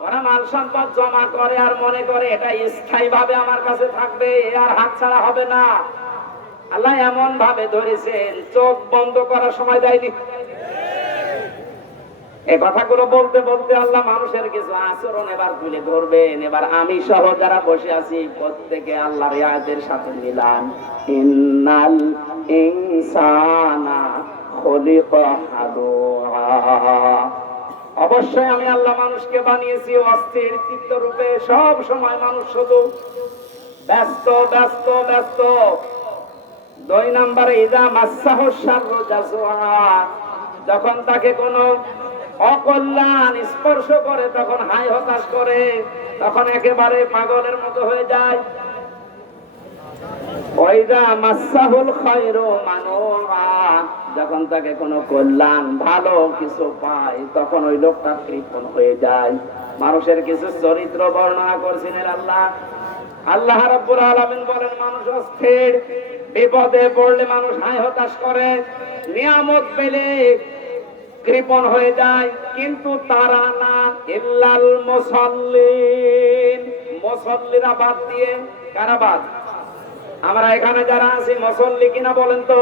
ওরা মাল সম্পদ জমা করে আর মনে করে এটা স্থায়ী ভাবে আমার কাছে থাকবে, এ আর হাত ছাড়া হবে না। আল্লাহ এমন ভাবে ধরেছেন, চোখ বন্ধ করার সময় দেয়নি। এই কথাগুলো বলতে বলতে আল্লাহ মানুষের কিছু আচরণ এবার তুলে ধরবেন। এবার আমি সহ যারা বসে আছি প্রত্যেকে আল্লাহর আয়াতের সাথে মিলান। ইন্নাল ইনসানা খুলিকা হালুআ। অবশ্যই আমি আল্লাহ মানুষকে বানিয়েছি অস্থির চিত্ত রূপে। সব সময় মানুষ শুধু ব্যস্ত ব্যস্ত ব্যস্ত। 2 নম্বরে ইদা মাসাহু শাররু জাযুআ। যখন তাকে কোনো অকল্যাণ স্পর্শ করে তখন হাই হতাশ করে, তখন একেবারে পাগলের মতো হয়ে যায়। ওয়াইদা মাসাহুল খায়রু মানুআ। যখন তাকে কোনো কল্যাণ ভালো কিছু পায় তখন ওই লোকটা কৃপণ হয়ে যায়। মানুষের কিছু চরিত্র বর্ণনা করছিলেন আল্লাহ। আল্লাহ রাব্বুল আলামিন বলেন, মানুষ অস্থির, বিপদে পড়লে মানুষ হাই হতাশ করে, নিয়ামত পেলে কৃপণ হয়ে যায়। কিন্তু তারা না, ইল্লাল মুসাল্লিন। মুসাল্লিরা বাদ দিয়ে কারা বাদ? আমরা এখানে যারা আছি মুসল্লি কিনা বলেন তো?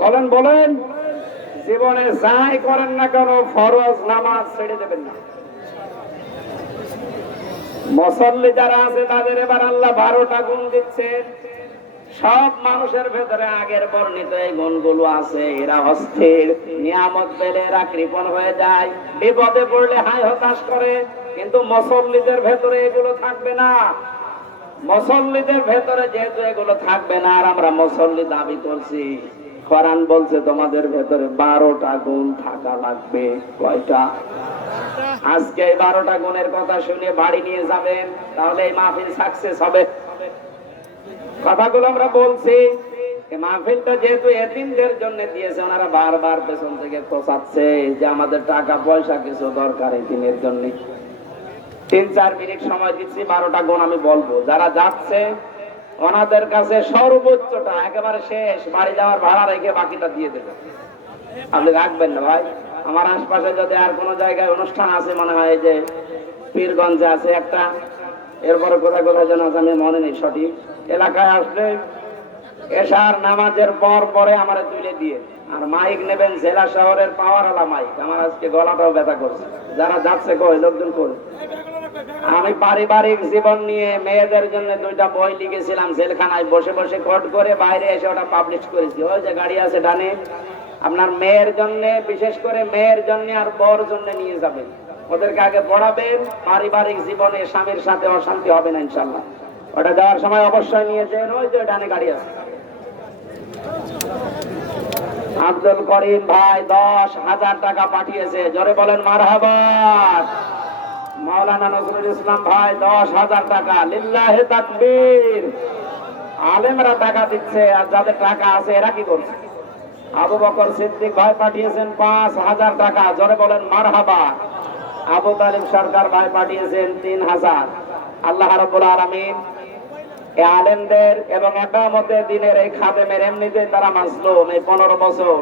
বলেন বলেন। জীবনে যাই করেন না কেন ফরজ নামাজ ছেড়ে দেবেন না। মুসল্লি যারা আছে তাদের এবার আল্লাহ 12টা গুণ দিচ্ছেন। সব মানুষের ভেতরে আগের বর্ণিত এই গুণগুলো আছে। এরা অস্থির, নিয়ামত পেলে এরা কৃপণ হয়ে যায়, বিপদে পড়লে হাই হতাশ করে। কিন্তু মুসল্লিদের ভেতরে এগুলো থাকবে না। মুসল্লিদের ভেতরে যেহেতু এগুলো থাকবে না, আর আমরা মুসল্লি দাবি করছি, কোরআন বলছে তোমাদের ভেতরে 12টা গুণ থাকা লাগবে। কয়টা? আজকে এই 12টা গুণের কথা শুনে বাড়ি নিয়ে যাবেন, তাহলে এই মাহফিল সাকসেস হবে। কথাগুলো আমরা বলছি, এই মাহফিলটা যেহেতু এতিমদের জন্য দিয়েছে, ওনারা বারবার পেছন থেকে খোঁচাচ্ছে যে আমাদের টাকা পয়সা কিছু দরকার এতিমের জন্য। 3-4 মিনিট সময় দিচ্ছি, 12টা গুণ আমি বলবো। যারা যাচ্ছে ওনাদের কাছে সর্বোচ্চটা একেবারে শেষ, বাড়ি যাওয়ার ভাড়া রেখে বাকিটা দিয়ে দেবেন। আপনি রাখবেন না ভাই। আমার আশপাশে যদি আর কোনো জায়গায় অনুষ্ঠান আছে, মনে হয় যে পীরগঞ্জে আছে একটা, এরপরে কোথায় কোথায় যেন আছে, আমি মনে নেই সঠিক। এলাকায় আসলে এশার নামাজের পর পরে আমার তুলে দিয়ে, আর মাইক নেবেন জেলা শহরের পাওয়ারওয়ালা মাইক। আমার আজকে গলাটাও ব্যথা করছে। যারা যাচ্ছে কই লোকজন করে। আমি পারিবারিক জীবন নিয়ে মেয়েদের জন্য 2টা বই লিখেছিলাম, জেলখানায় বসে বসে কোট করে, বাইরে এসে ওটা পাবলিশ করেছি। ওই যে গাড়ি আছে ডানে, আপনার মেয়ের জন্য, বিশেষ করে মেয়ের জন্য আর বর জন্য নিয়ে যাবেন। ওদেরকে আগে পড়াবেন, পারিবারিক জীবনে স্বামীর সাথে অশান্তি হবে না ইনশাল্লাহ। ওটা যাওয়ার সময় অবশ্যই নিয়ে যাবেন। ওই যে ডানে গাড়ি আছে। আব্দুল করিম ভাই 10,000 টাকা পাঠিয়েছে, জোরে বলেন মারহাবা। মাওলানা নজরুল ইসলাম ভাই 10,000 টাকা, লিল্লাহি তাকবীর। আলেমরা টাকা দিচ্ছে, আর যাদের টাকা আছে এরা কি করছে? আবু বকর সিদ্দিক ভাই পাঠিয়েছেন 5,000 টাকা, জোরে বলেন মারহাবা। আবু তালিব সরকার ভাই পাঠিয়েছেন 3,000। আল্লাহ রাব্বুল আলামিন এই আলেমদের এবং একামতে দিনের এই খাদেমের, এমনিতে তারা মাসলুম এই 15 বছর